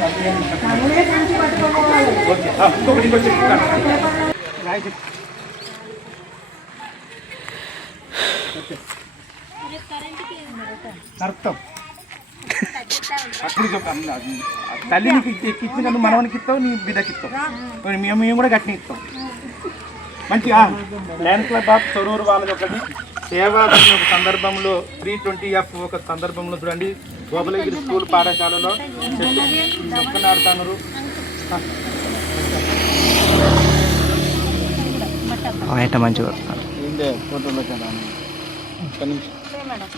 ఓకే ఇంకొకటి చెప్తాను. అర్థం అప్పుడు తల్లి నీకు ఎక్కించిన నువ్వు మనవనికి ఇస్తావు, నీ బిడ్డకి ఇస్తావు, మేము కూడా గట్టిని ఇస్తాం. మంచిగా లయన్స్ క్లబ్ ఆఫ్ తొరూరు వాళ్ళది ఒకటి సేవా ఒక సందర్భంలో 320F ఒక సందర్భంలో చూడండి గోపలగిరి స్కూల్ పాఠశాలలో మొక్కలు నాడుతున్నారు. మంచిగా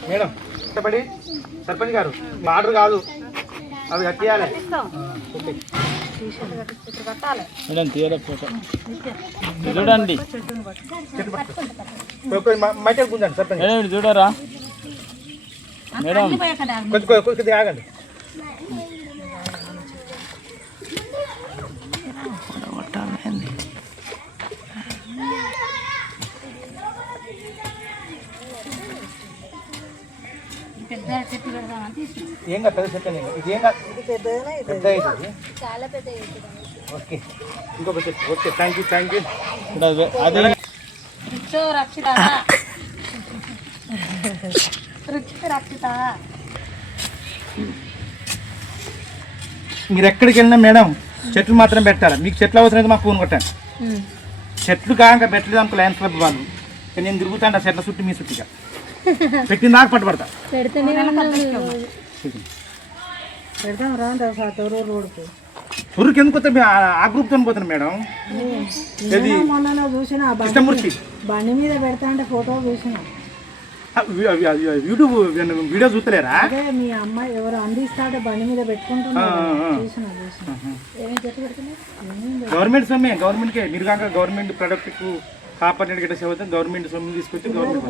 మేడం కష్టపడి సర్పంచ్ గారు ఆర్డర్ కాదు అది కట్టియాలి. మేడం తీయాలి ఫోటో చూడండి మట్టి గుంజండి సర్పంచ్ మేడం చూడరా మేడం కొంచెం ఆగండి. ఏం కాదు పెద్ద చెట్టు ఇది ఏం కాదు పెద్ద అవుతుంది. ఓకే ఇంకొక చెట్టు. Okay thank you. అది మీరు ఎక్కడికి వెళ్ళినా మేడం చెట్లు మాత్రం పెట్టాలి. మీకు చెట్లు అవసరం మాకు ఫోన్ కొట్టాను. చెట్లు కాక పెట్టలేదు అనుకో లయన్స్ క్లబ్ వాళ్ళు నేను తిరుగుతాను ఆ చెట్ల చుట్టూ మీ చుట్టిగా పెట్టిన దాకా పట్టుబడతా. ఊరికి ఎందుకు వస్తే ఆ గ్రూప్తో పోతాను మేడం. కృష్ణమూర్తి బండి మీద పెడతా అంటే ఫోటో చూసిన యూట్యూబ్ వీడియో చూస్తలేరా? మీ అమ్మాయి ఎవరు అందిస్తాడే బండి మీద పెట్టుకుంటున్నారు. గవర్నమెంట్ సొమ్మే, గవర్నమెంట్కే మీరు కాక గవర్నమెంట్ ప్రొడక్ట్కు కాపాడు గట్ట సేవ గవర్నమెంట్ సొమ్ము తీసుకొచ్చి గవర్నమెంట్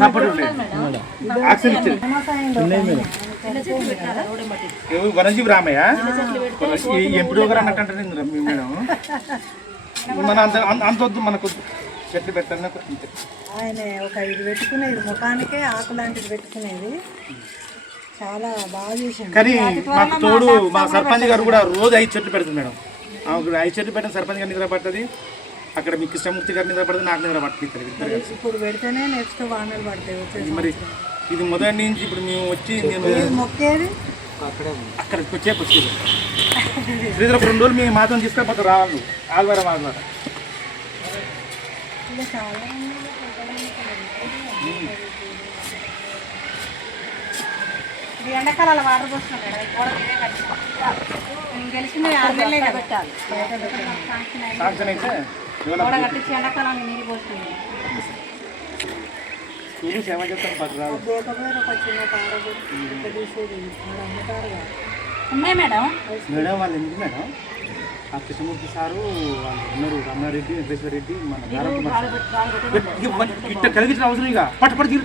సపోర్ట్ యాక్షన్ ఇచ్చారు. వనజీవి రామయ్య ఎంపీ ఒకరు అన్నట్టు మేడం మన అంత వద్దు మనకు చెట్లు పెట్టాలని ఆయన ఒక ఇది పెట్టుకునేది ముఖానికే ఆకు లాంటిది పెట్టుకునేది చాలా బాగా చేసింది. కానీ మాకు తోడు మా సర్పంచ్ గారు కూడా రోజు 5 చెట్లు పెడుతుంది మేడం. 5 చెట్లు పెట్టిన సర్పంచ్ గారు నిద్ర పడుతుంది, అక్కడ మీ కృష్ణమూర్తి గారు నిద్ర పడుతుంది, నాకు నిద్ర పడుతుంది. ఇప్పుడు పెడితేనే నెక్స్ట్ వానలు పడతాయి. మరి ఇది మొదటి నుంచి ఇప్పుడు మేము వచ్చి నేను మొక్కేది అక్కడికి వచ్చే శ్రీధర 2 రోజులు మేము మాత్రం తీసుకపోతే రావాలి ఆదివారం. ఎండాకాలంలో వాటర్ పోస్తున్నాం మేడం గోడ మీదే కట్టినాం నేను గెలిచింది 6 నెలలే కదా పెట్టాలి సాంక్షన్ అయితే గోడ కట్టించి ఎండాకాలం నీళ్ళు పోస్తున్నాం స్కూల్ సేవ చేస్తాను పక్కరాదు. లేకపోతే ఒక చిన్న పార ఇక్కడ తీసేది ఆడ అమ్ముతారు కదా. ఉన్నాయి మేడం మేడం వాళ్ళు ఎందుకు మేడం ఆ కృష్ణమూర్తి సారు వాళ్ళు ఉన్నారు రమణారెడ్డి వెంకటేశ్వర రెడ్డి మన ఇట్లా కలిగించిన అవసరం ఇక పట్టపడి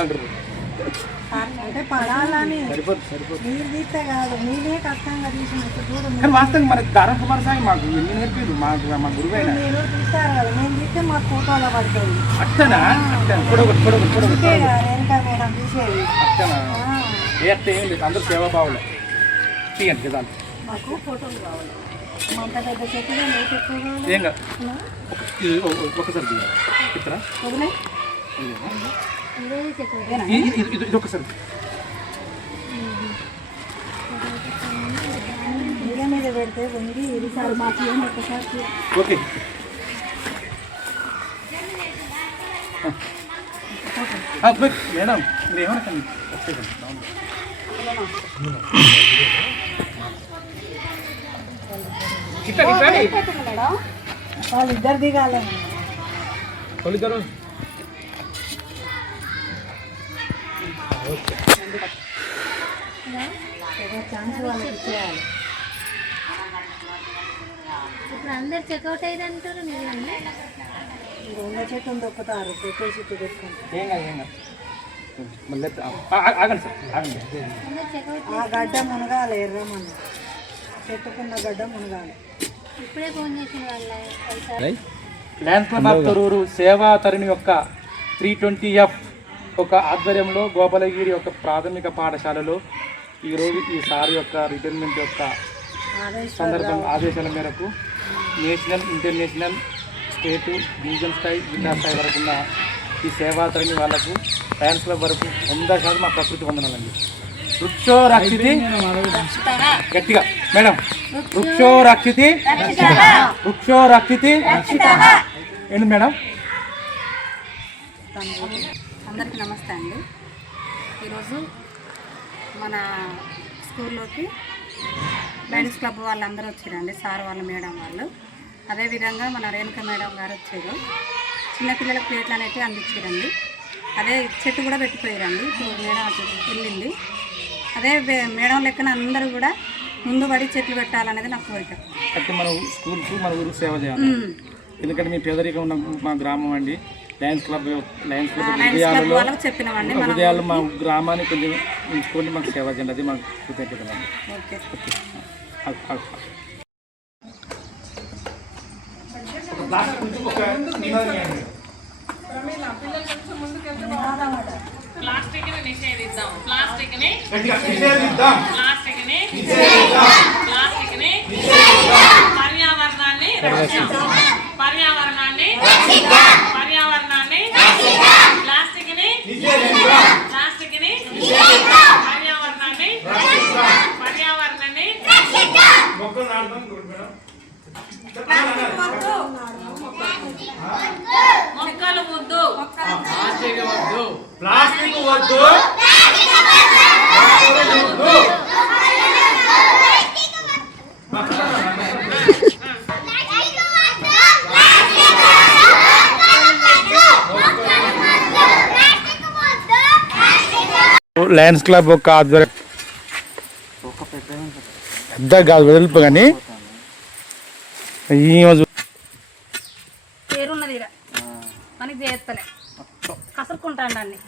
అంటారు. అంటే పడాలని సరిపోదు సరిపోదు. నీరు తీస్తే కాదు నీరే కష్టంగా తీసినట్టు చూడు. కానీ వాస్తవంగా మన దారం కుమార్ సాయి మాకు ఎన్ని నేర్పిండు మా గురువు అయినా మీరు తీస్తారు కదా మేము తీస్తే మాకు ఫోటోలో పడుతుంది. అట్టనా అట్టనా పొడగొట్టు పొడగొట్టు పొడగొట్టు రేణుకా మేడం తీసేది. అట్టనా ఏ అట్ట ఏం లేదు అందరూ సేవాభావులే తీయండి కదా మాకు ఫోటోలు కావాలి. అంత పెద్ద చెట్టుగా నీకు ఎక్కువ కావాలి. ఏం కాదు ఒకసారి తీయాలి ఇతరా వదిలే. ఇది ఒకసారి నీళ్ళ మీద పెడితే వంగి ఇది సార్ మాకు ఏం ఒక్కసారి ఓకే మేడం మీరు ఏమనకండి వాళ్ళిద్దరు దిగాలి. ఛాన్స్ వాళ్ళకి ఇచ్చేయాలి. ఇప్పుడు అందరు చెక్అవుట్ అయ్యారంటారు నిజంగా ఉన్న చెట్టును దొక్కుతారు పెట్రోల్ చుట్టూ పెట్టుకుంటారు. ఏం కాదు ఏం కాదు మళ్ళీ ఆగండి సార్ ఆగండి. అందరు చెక్అవుట్ ఆ గడ్డ మునగాలి ఎర్రమన్న చెట్టుకున్న గడ్డ మునగాలి. ఇప్పుడే ఫోన్ చేసిన వాళ్ళ లయన్స్ క్లబ్ ఆఫ్ తొర్రూరు సేవా తరుణి యొక్క 320F ఒక ఆధ్వర్యంలో గోపాలగిరి యొక్క ప్రాథమిక పాఠశాలలో ఈరోజు ఈ సార్ యొక్క రిటైర్మెంట్ యొక్క సందర్భంగా ఆదేశాల మేరకు నేషనల్ ఇంటర్నేషనల్ స్టేటు డివిజన్ స్థాయి జిల్లా స్థాయి వరకు ఉన్న ఈ సేవా తరుణి వాళ్లకు లయన్స్ క్లబ్ వరకు 100% మా ప్రకృతి వందనాలండి. వృక్షో రక్షితి గట్టిగా మేడం వృక్షో రక్షితి వృక్షో రక్షితి ఏంటి మేడం. అందరికీ నమస్తే అండి. ఈరోజు మన స్కూల్లోకి లయన్స్ క్లబ్ వాళ్ళందరూ వచ్చారండి, సార్ వాళ్ళ మేడం వాళ్ళు. అదేవిధంగా మన రేణుక మేడం గారు వచ్చారు. చిన్నపిల్లలకు ప్లేట్లు అనేవి అందించారండి. అదే చెట్టు కూడా పెట్టిపోయారండి. ఇప్పుడు మేడం అటు వెళ్ళింది. అదే మేడం లెక్కన అందరూ కూడా ముందు పడి చెట్లు పెట్టాలనేది నా కోరిక. అంటే మన స్కూల్కు మన ఊరికి సేవ చేయాలి. ఎందుకంటే మీ పేదరికం ఉన్న మా గ్రామం అండి. లయన్స్ క్లబ్ వాళ్ళకి చెప్పినామండి. హృదయాలు మా గ్రామాన్ని కొంచెం ఉంచుకొని మాకు సేవ చేయండి. అది మాకు కృతజ్ఞతలు అండి. ఓకే ప్లాస్టిక్ ని నిషేధిద్దాం. ప్లాస్టిక్ ని పర్యావరణాన్ని పర్యావరణాన్ని ప్లాస్టిక్ ని పర్యావరణాన్ని మొక్కలు వద్దు ప్లాస్టిక్ వద్దు. లయన్స్ క్లబ్ ఒక ఆధ్వర్యం పెద్ద కాదు వదిలిపో కానీ పేరున్నది ఇక్కడ మనకి చేస్తలే కసురుకుంటాండి అన్ని.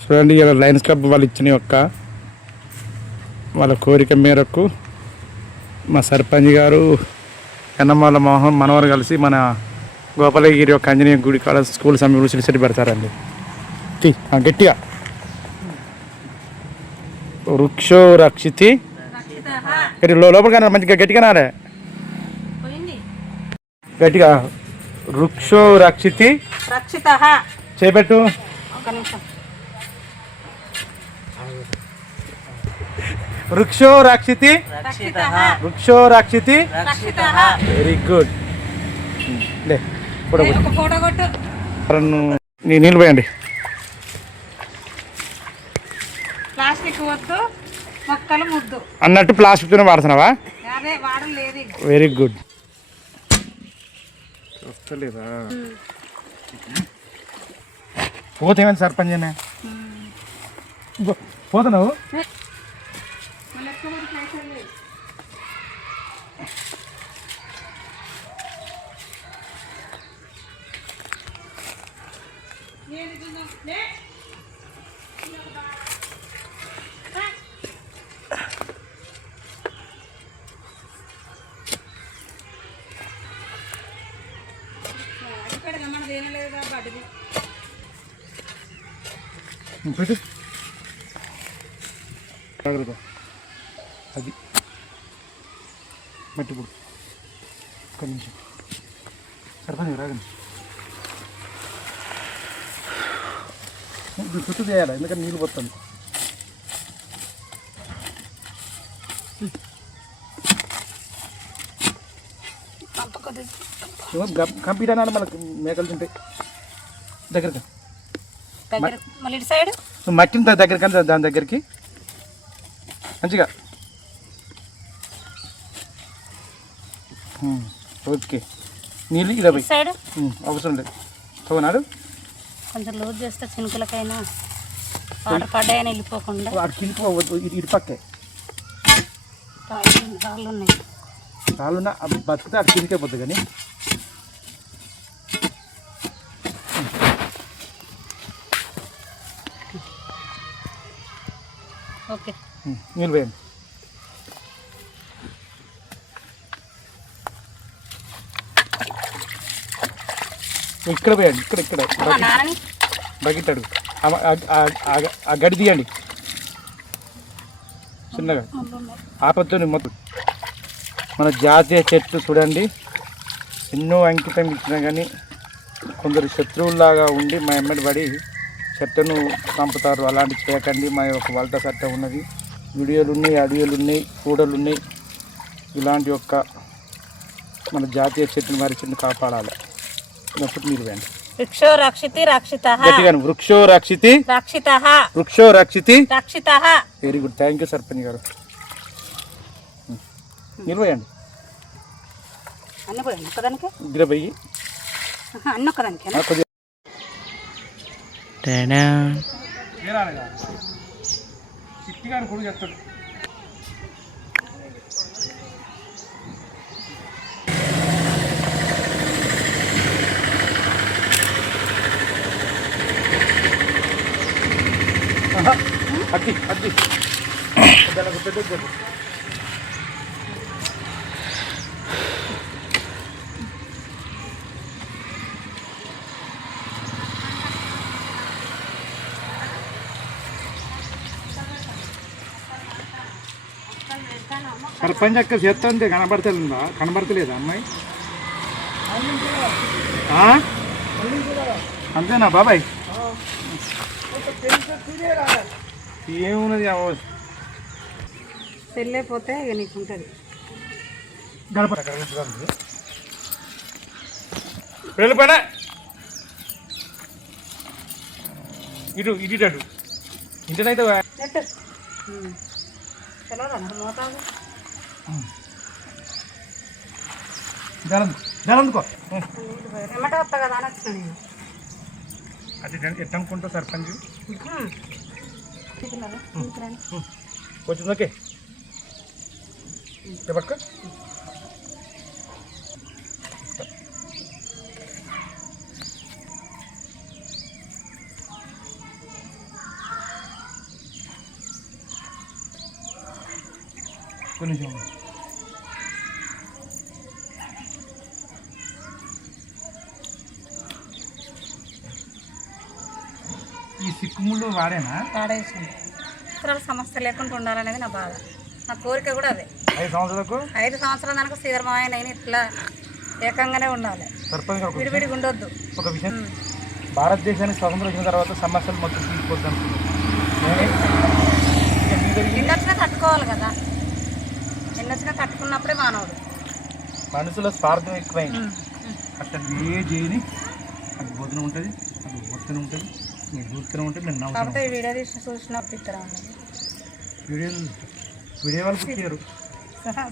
చూడండి ఇలా లయన్స్ క్లబ్ వాళ్ళు ఇచ్చిన యొక్క వాళ్ళ కోరిక మేరకు మా సర్పంచ్ గారు ఎన్నమాల మోహన్ మనవారు కలిసి మన గోపాలగిరి యొక్క ఆంజనేయ గుడి కాడ స్కూల్ సమయంలో సిలిసెట్ పెడతారండి. గట్టిగా వృక్షో రక్షితి లోపల మంచిగా గట్టిగా నారే గట్టిగా వృక్షో రక్షితి చేపెట్టు. వృక్షో రక్షితి వృక్షో రక్షితి. Very good. ఫోటో కొట్టు. నీళ్ళు పోయండి. ప్లాస్టిక్ వద్దు, మొక్కలు ముద్దు అన్నట్టు ప్లాస్టిక్తోనే వాడుతున్నావా? అదే వాడడం లేదు. Very good. వస్తలేదా పోతేమని సర్పంచ్ అనే పోతున్నావు? పెట్టు జాగ్రత్త. అది మట్టి ఇప్పుడు ఒక్క నిమిషం సర్పంచ్ రాగండి. చుట్టూ చేయాలి ఎందుకంటే నీళ్ళు పోతాను. కంప్లీట్ అయినా మనకు మేకలు తింటాయి. దగ్గరగా మళ్ళీ ఇటు సైడ్ మట్టిని దగ్గర కానీ దాని దగ్గరికి మంచిగా. ఓకే నీళ్ళు ఇలా పోయి సైడ్ అవసరం లేదు. తోనాడు కొంచెం లూజ్ చేస్తే చినుకులకైనా వాటర్ పడ్డాయని వెళ్ళిపోకుండా. అటు కిందిపోవద్దు, ఇటు పక్కే రాళ్ళు ఉన్నాయి. రాళ్ళున్నా బతికితే అటు కిందికే పోద్ది కానీ. ఓకే నీళ్ళు వేయండి. ఇక్కడ వేయండి. ఇక్కడ బకెట్ అడుగు. ఆ గడి తీయండి చిన్నగా ఆపత్తుని మొత్తం. మన జాతీయ చెట్టు చూడండి, ఎన్నో అంకితం ఇచ్చినా కానీ కొందరు శత్రువుల్లాగా ఉండి మా ఎమ్మడి పడి చెట్టును చంపుతారు. అలాంటి చేయకండి. మా యొక్క వలట చట్టం ఉన్నది, వీడియోలు ఉన్నాయి, ఆడియోలు ఉన్నాయి, కూడలు ఉన్నాయి. ఇలాంటి యొక్క మన జాతీయ చెట్టుని వారి చెట్టుని కాపాడాలి. అప్పుడు మీరు వేయండి. వృక్షో రక్షితి రక్షితః. గట్టిగాను వృక్షో రక్షితి రక్షితః. వృక్షో రక్షితి రక్షితః. Very good. Thank you sarpanch garu. మీరు వేయండి. అన్నీ కూడా ఒక్కదానికి ఇద్దరు పోయి అన్నీ ఒక్కదానికి కొద్దిగా చిట్టిగా కొడు చెప్తాడు. అద్ది అద్ది పెద్ద సర్పంచ్ అక్క చేస్తా ఉంటే కనబడతలేదా అమ్మాయి? అంతేనా బాబాయ్? ఏమున్నది వెళ్ళిపోతే ఇక నీకు ఉంటుంది. వెళ్ళిపోయిన ఇటు ఇటు అటు ఇంటనైతే వస్తా కదా అని వచ్చిన నేను. అది ఎట్లా అనుకుంటా సర్పంచ్ కొంచెం ఓకే పక్క కొంచెం ఈ సిక్కుముళ్ళు వాడేనా? వాడేసింది. ఇతరాల సమస్య లేకుండా ఉండాలనేది నా బాధ, నా కోరిక కూడా అదే. 5 సంవత్సరాలకు 5 సంవత్సరాల దానికి శ్రీధర్మాయన అయినా ఇట్లా ఏకంగానే ఉండాలి, విడివిడిగా ఉండొద్దు. ఒక విషయం, భారతదేశానికి స్వతంత్రం వచ్చిన తర్వాత సమస్యలు మొత్తం తీసుకోవద్దు అనుకున్నాను. ఎన్ని వచ్చినా తట్టుకోవాలి కదా, ఎన్ని వచ్చినా తట్టుకున్నప్పుడే మానవుడు. మనసులో స్వార్థం ఎక్కువైంది. అట్లా ఏ చేయని అది బోధన ఉంటుంది, అది మొత్తం ఉంటుంది మీరు చూస్తూనే ఉంటే నేను కాకపోతే నవ్వుతాను. వీడియో తీసి చూసినప్పుడు ఇద్దరు వీడియో వాళ్ళు పుట్టారు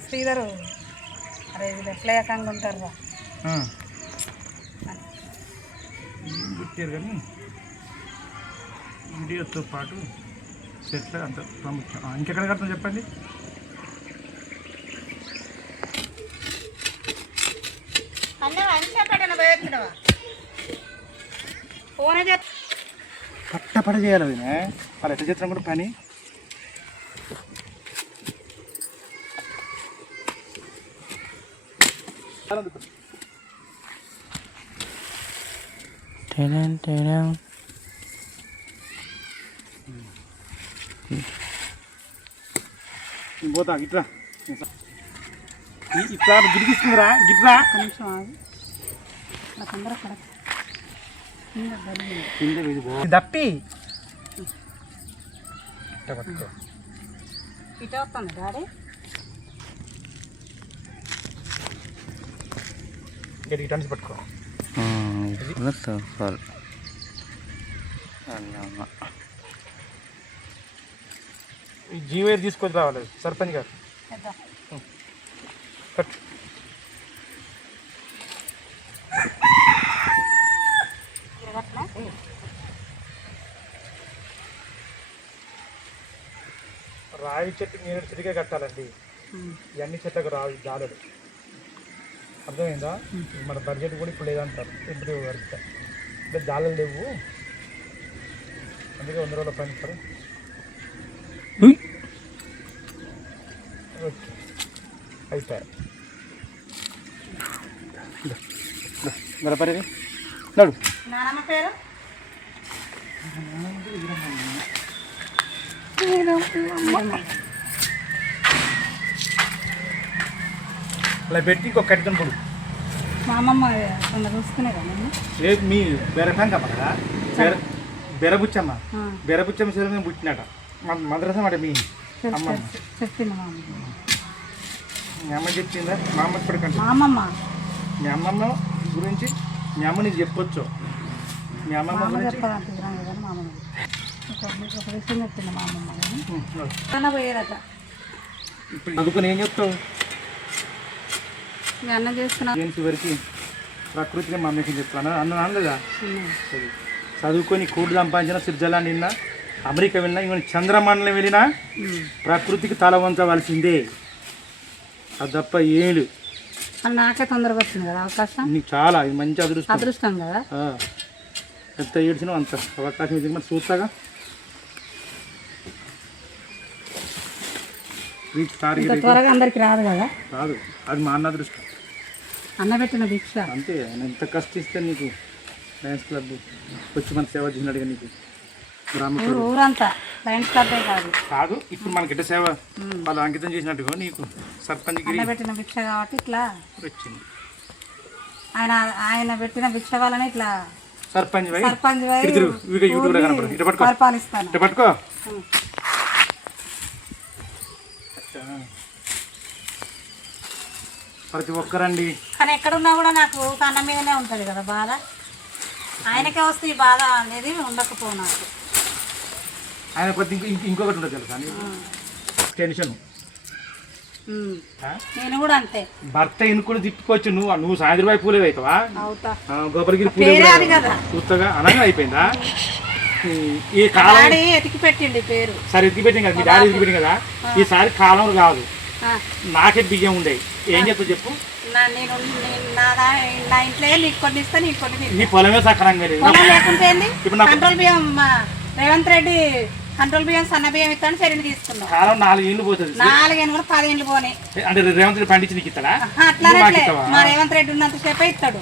శ్రీధరు అరే వీళ్ళు ఎట్లా ఏకంగా ఉంటారు పుట్టారు కానీ వీడియోతో పాటు సెట్లు అంత ప్రాముఖ్యం. ఇంకెక్కడ కడతాం చెప్పండి. పట్టపడ చేయాలి అది వాళ్ళు ఎట్లా చేస్తాం కూడా పని. పోతా గిట్రా ఇట్లా గిరిగిస్తుందిరా గిట్రా కొంచెం ఆగు. అలా తొందర పడక. దప్పి ఇటు వస్తుంది డాడీ. ఇటు పట్టుకో. ఈ జీవేర్ తీసుకొచ్చి రావాలి సర్పంచ్ గారు. కట్. రావి చెట్టు మీరు తిరిగే కట్టాలండి. ఇవన్నీ చెట్లకు రావి జాలలు. అర్థమైందా? మన బడ్జెట్ కూడా ఇప్పుడు లేదంటారు. ఇప్పుడు వరకు అంటే జాలలు లేవు, అందుకే 100 రోజుల పని ఇస్తారు. అయిపోయారు మరపరి నడు. నానమ్మ పేరు అలా పెట్టి ఇంకొక కట్టిన పొడు. మా అమ్మమ్మ తొందర చూసుకునే కదా రేపు మీ బెరపంక కదా బెరబుచ్చమ్మ బెరబుచ్చమ్మ శరీరం పుట్టినట మద్రస మాట మీ అమ్మమ్మ చెప్పింది మా అమ్మ. మీ అమ్మ చెప్పిందా? మా అమ్మ ఇప్పటికంటే మా అమ్మమ్మ మీ అమ్మమ్మ గురించి మీ అమ్మ నీకు చెప్పొచ్చు. మీ అమ్మమ్మ గురించి చెప్పాలంటే కదా మా అమ్మమ్మ ఒక విషయం చెప్పింది మా అమ్మమ్మ. కానీ పోయారట. ఇప్పుడు చదువుకొని ఏం చెప్తావు? మీ అన్న చేస్తున్నా చివరికి ప్రకృతిని మా అమ్మకి చెప్తాను అన్నాను కదా. చదువుకొని కూడు సంపాదించిన స్విట్జర్లాండ్ వెళ్ళినా, అమెరికా వెళ్ళినా, ఇవన్నీ చంద్రమండలం వెళ్ళినా ప్రకృతికి తల వంచవలసిందే. అది తప్ప ఏడు అని నాకే తొందరగా వచ్చింది కదా అవకాశం. నీకు చాలా ఇది మంచి అదృష్టం. అదృష్టం కదా. ఎంత ఏడ్చినా అంత అవకాశం ఇది మరి చూస్తాగా. త్వరగా అందరికి రాదు కదా. రాదు, అది మా అన్న అదృష్టం. అన్న పెట్టిన భిక్ష అంతే. ఆయన ఎంత కష్టిస్తే నీకు లయన్స్ క్లబ్ వచ్చి మన సేవ చేసినట్టుగా నీకు ఊరంతా లయన్స్ క్లబ్బే కాదు కాదు ఇప్పుడు మనకి ఇట్లా సేవ వాళ్ళు అంకితం చేసినట్టుగా నీకు సర్పంచ్ అన్న పెట్టిన భిక్ష కాబట్టి ఇట్లా వచ్చింది. ఆయన పెట్టిన భిక్ష వల్లనే ఇట్లా సర్పంచ్ పరిపాలిస్తాను. పట్టుకో. ప్రతి ఒక్కరండి కానీ ఎక్కడున్నా కూడా నాకు కన్న మీదనే ఉంటుంది కదా బాధ. ఆయనకే వస్తే ఈ బాధ అనేది ఉండకపో నాకు. ఆయన ప్రతి ఇంకొకటి ఉండదు తెలుసా టెన్షన్. నేను కూడా అంతే. భర్త ఎన్నుకొని తిప్పుకోవచ్చు. నువ్వు సాయంత్రం వైపు పూలే అవుతావా? అవుతా. గోపలగిరి చూస్తగా అనగా అయిపోయిందా? ఈ కాలం ఎతికి పెట్టిండి పేరు. సరే ఎతికి పెట్టింది కదా, మీ డాడీ ఎతికి పెట్టింది కదా. ఈసారి కాలం కాదు, నాకే బియ్యం ఉండేవి. ఏం చెప్తావు చెప్పు? నా ఇంట్లో నీకు కొన్ని ఇస్తా, నీకు కొన్ని. నీ పొలమే సక్రంగా లేదు. లేకుంటే కంట్రోల్ బియ్యం రేవంత్ రెడ్డి కంట్రోల్ బియ్యం సన్న బియ్యం ఇస్తాను సరే తీసుకున్నాం. కాలం 4 ఏళ్ళు పోతుంది. 4 ఏళ్ళు కూడా 10 ఏళ్ళు పోనీ. అంటే రేవంత్ రెడ్డి పండించి నీకు ఇస్తాడా? అట్లానే మా రేవంత్ రెడ్డి ఉన్నంతసేపే ఇస్తాడు.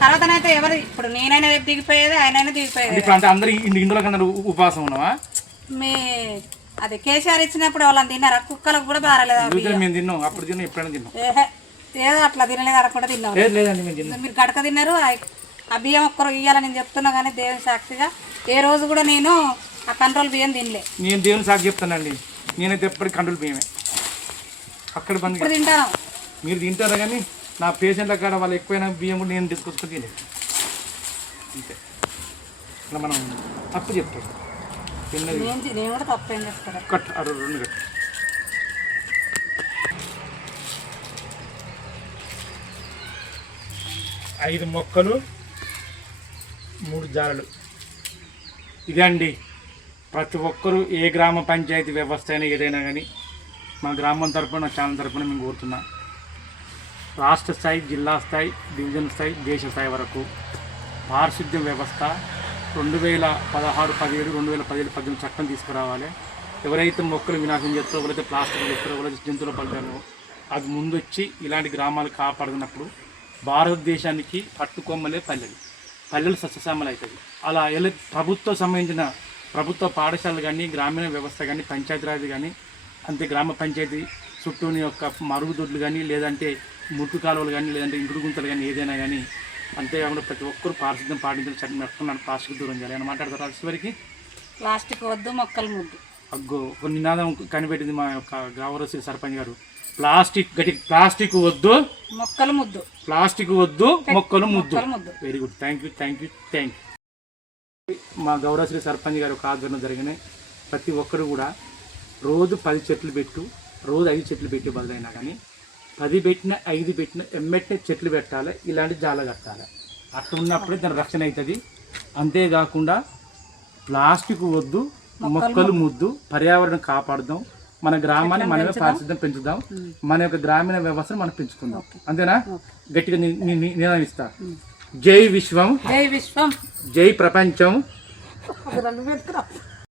తర్వాతనైతే ఎవరు ఇప్పుడు నేనైనా దిగిపోయేది, ఆయనైనా దిగిపోయేది. ఇప్పుడు అంటే అందరు ఇందులో కన్నా ఉపవాసం ఉన్నావా? మీ అది కేసీఆర్ ఇచ్చినప్పుడు వాళ్ళని తిన్నారా? కుక్కలకు కూడా బారలేదు. మేము తిన్నాం, అప్పుడు తిన్నాం, ఎప్పుడైనా తిన్నాం. ఏదో అట్లా తినలేదు, అక్కడ కూడా తిన్నాం. లేదండి మేము తిన్నాం. మీరు గడక తిన్నారు. ఆ బియ్యం ఒక్కరు ఇయ్యాలని నేను చెప్తున్నా కానీ దేవుని సాక్షిగా ఏ రోజు కూడా నేను ఆ కంట్రోల్ బియ్యం తినలే. నేను దేవుని సాక్షి చెప్తానండి, నేనైతే ఎప్పటికీ కంట్రోల్ బియ్యమే. అక్కడ బంద్ ఇప్పుడు తింటాను. మీరు తింటారా కానీ నా పేషెంట్ల కాడ వాళ్ళు ఎక్కువైనా బియ్యం కూడా నేను తీసుకొచ్చుకొని తినేది అంతే. ఇక్కడ మనం అప్పు చెప్తాం చిన్నది నేను కూడా తప్పేం చేస్తారా కట్ అటు 2 కట్ 5 మొక్కలు 3 జాలలు. ఇదే అండి ప్రతి ఒక్కరూ ఏ గ్రామ పంచాయతీ వ్యవస్థ అయినా ఏదైనా కానీ మా గ్రామం తరపున ఛానల్ తరపున మేము కోరుతున్నా రాష్ట్ర స్థాయి, జిల్లా స్థాయి, డివిజన్ స్థాయి, దేశ స్థాయి వరకు పారిశుద్ధ్య వ్యవస్థ 2016-17 చట్టం తీసుకురావాలి. ఎవరైతే మొక్కలు వినాశం చేస్తారో, ఎవరైతే ప్లాస్టిక్ చేస్తారో, ఎవరైతే జంతువుల పడతారో అది ముందొచ్చి ఇలాంటి గ్రామాలు కాపాడుతున్నప్పుడు భారతదేశానికి పట్టుకొమ్మలే పల్లెలు సస్యశ్యామలు అవుతుంది. అలా ప్రభుత్వం సంబంధించిన ప్రభుత్వ పాఠశాలలు కానీ, గ్రామీణ వ్యవస్థ కానీ, పంచాయతీరాజ్ కానీ, అంతే గ్రామ పంచాయతీ చుట్టూని యొక్క మరుగుదొడ్లు కానీ, లేదంటే ముట్టు కాలువలు కానీ, లేదంటే ఇంకుడు గుంతలు కానీ ఏదైనా కానీ అంతేకాకుండా ప్రతి ఒక్కరు పారిశుద్ధ్యం పాటించాలి. చట్టం నడుస్తున్నాను ప్లాస్టిక్ దూరం చేయాలి అని మాట్లాడతారు. చివరికి ప్లాస్టిక్ వద్దు, మొక్కలు ముద్దు. అగ్గో ఒక నినాదం కనిపెట్టింది మా యొక్క గౌరవశ్రీ సర్పంచ్ గారు. ప్లాస్టిక్ వద్దు, మొక్కలు ముద్దు. ప్లాస్టిక్ వద్దు, మొక్కలు ముద్దు. Very good, thank you. మా గౌరవశ్రీ సర్పంచ్ గారు ఒక ఆధ్వర్యంలో జరిగినాయి. ప్రతి ఒక్కరు కూడా రోజు 10 చెట్లు పెట్టు, రోజు 5 చెట్లు పెట్టి బదులైనా కానీ 10 పెట్టిన 5 పెట్టిన ఎమ్మెట్నే చెట్లు పెట్టాలి, ఇలాంటి జాల కట్టాలి. అట్లా ఉన్నప్పుడే దాని రక్షణ అవుతుంది. అంతేకాకుండా ప్లాస్టిక్ వద్దు, మొక్కలు ముద్దు, పర్యావరణం కాపాడుదాం, మన గ్రామాన్ని మనమే పారిశుద్ధ్యం పెంచుదాం, మన యొక్క గ్రామీణ వ్యవస్థను మనం పెంచుకుందాం. అంతేనా? గట్టిగా నినాదిస్తా. జై విశ్వం, జై ప్రపంచం.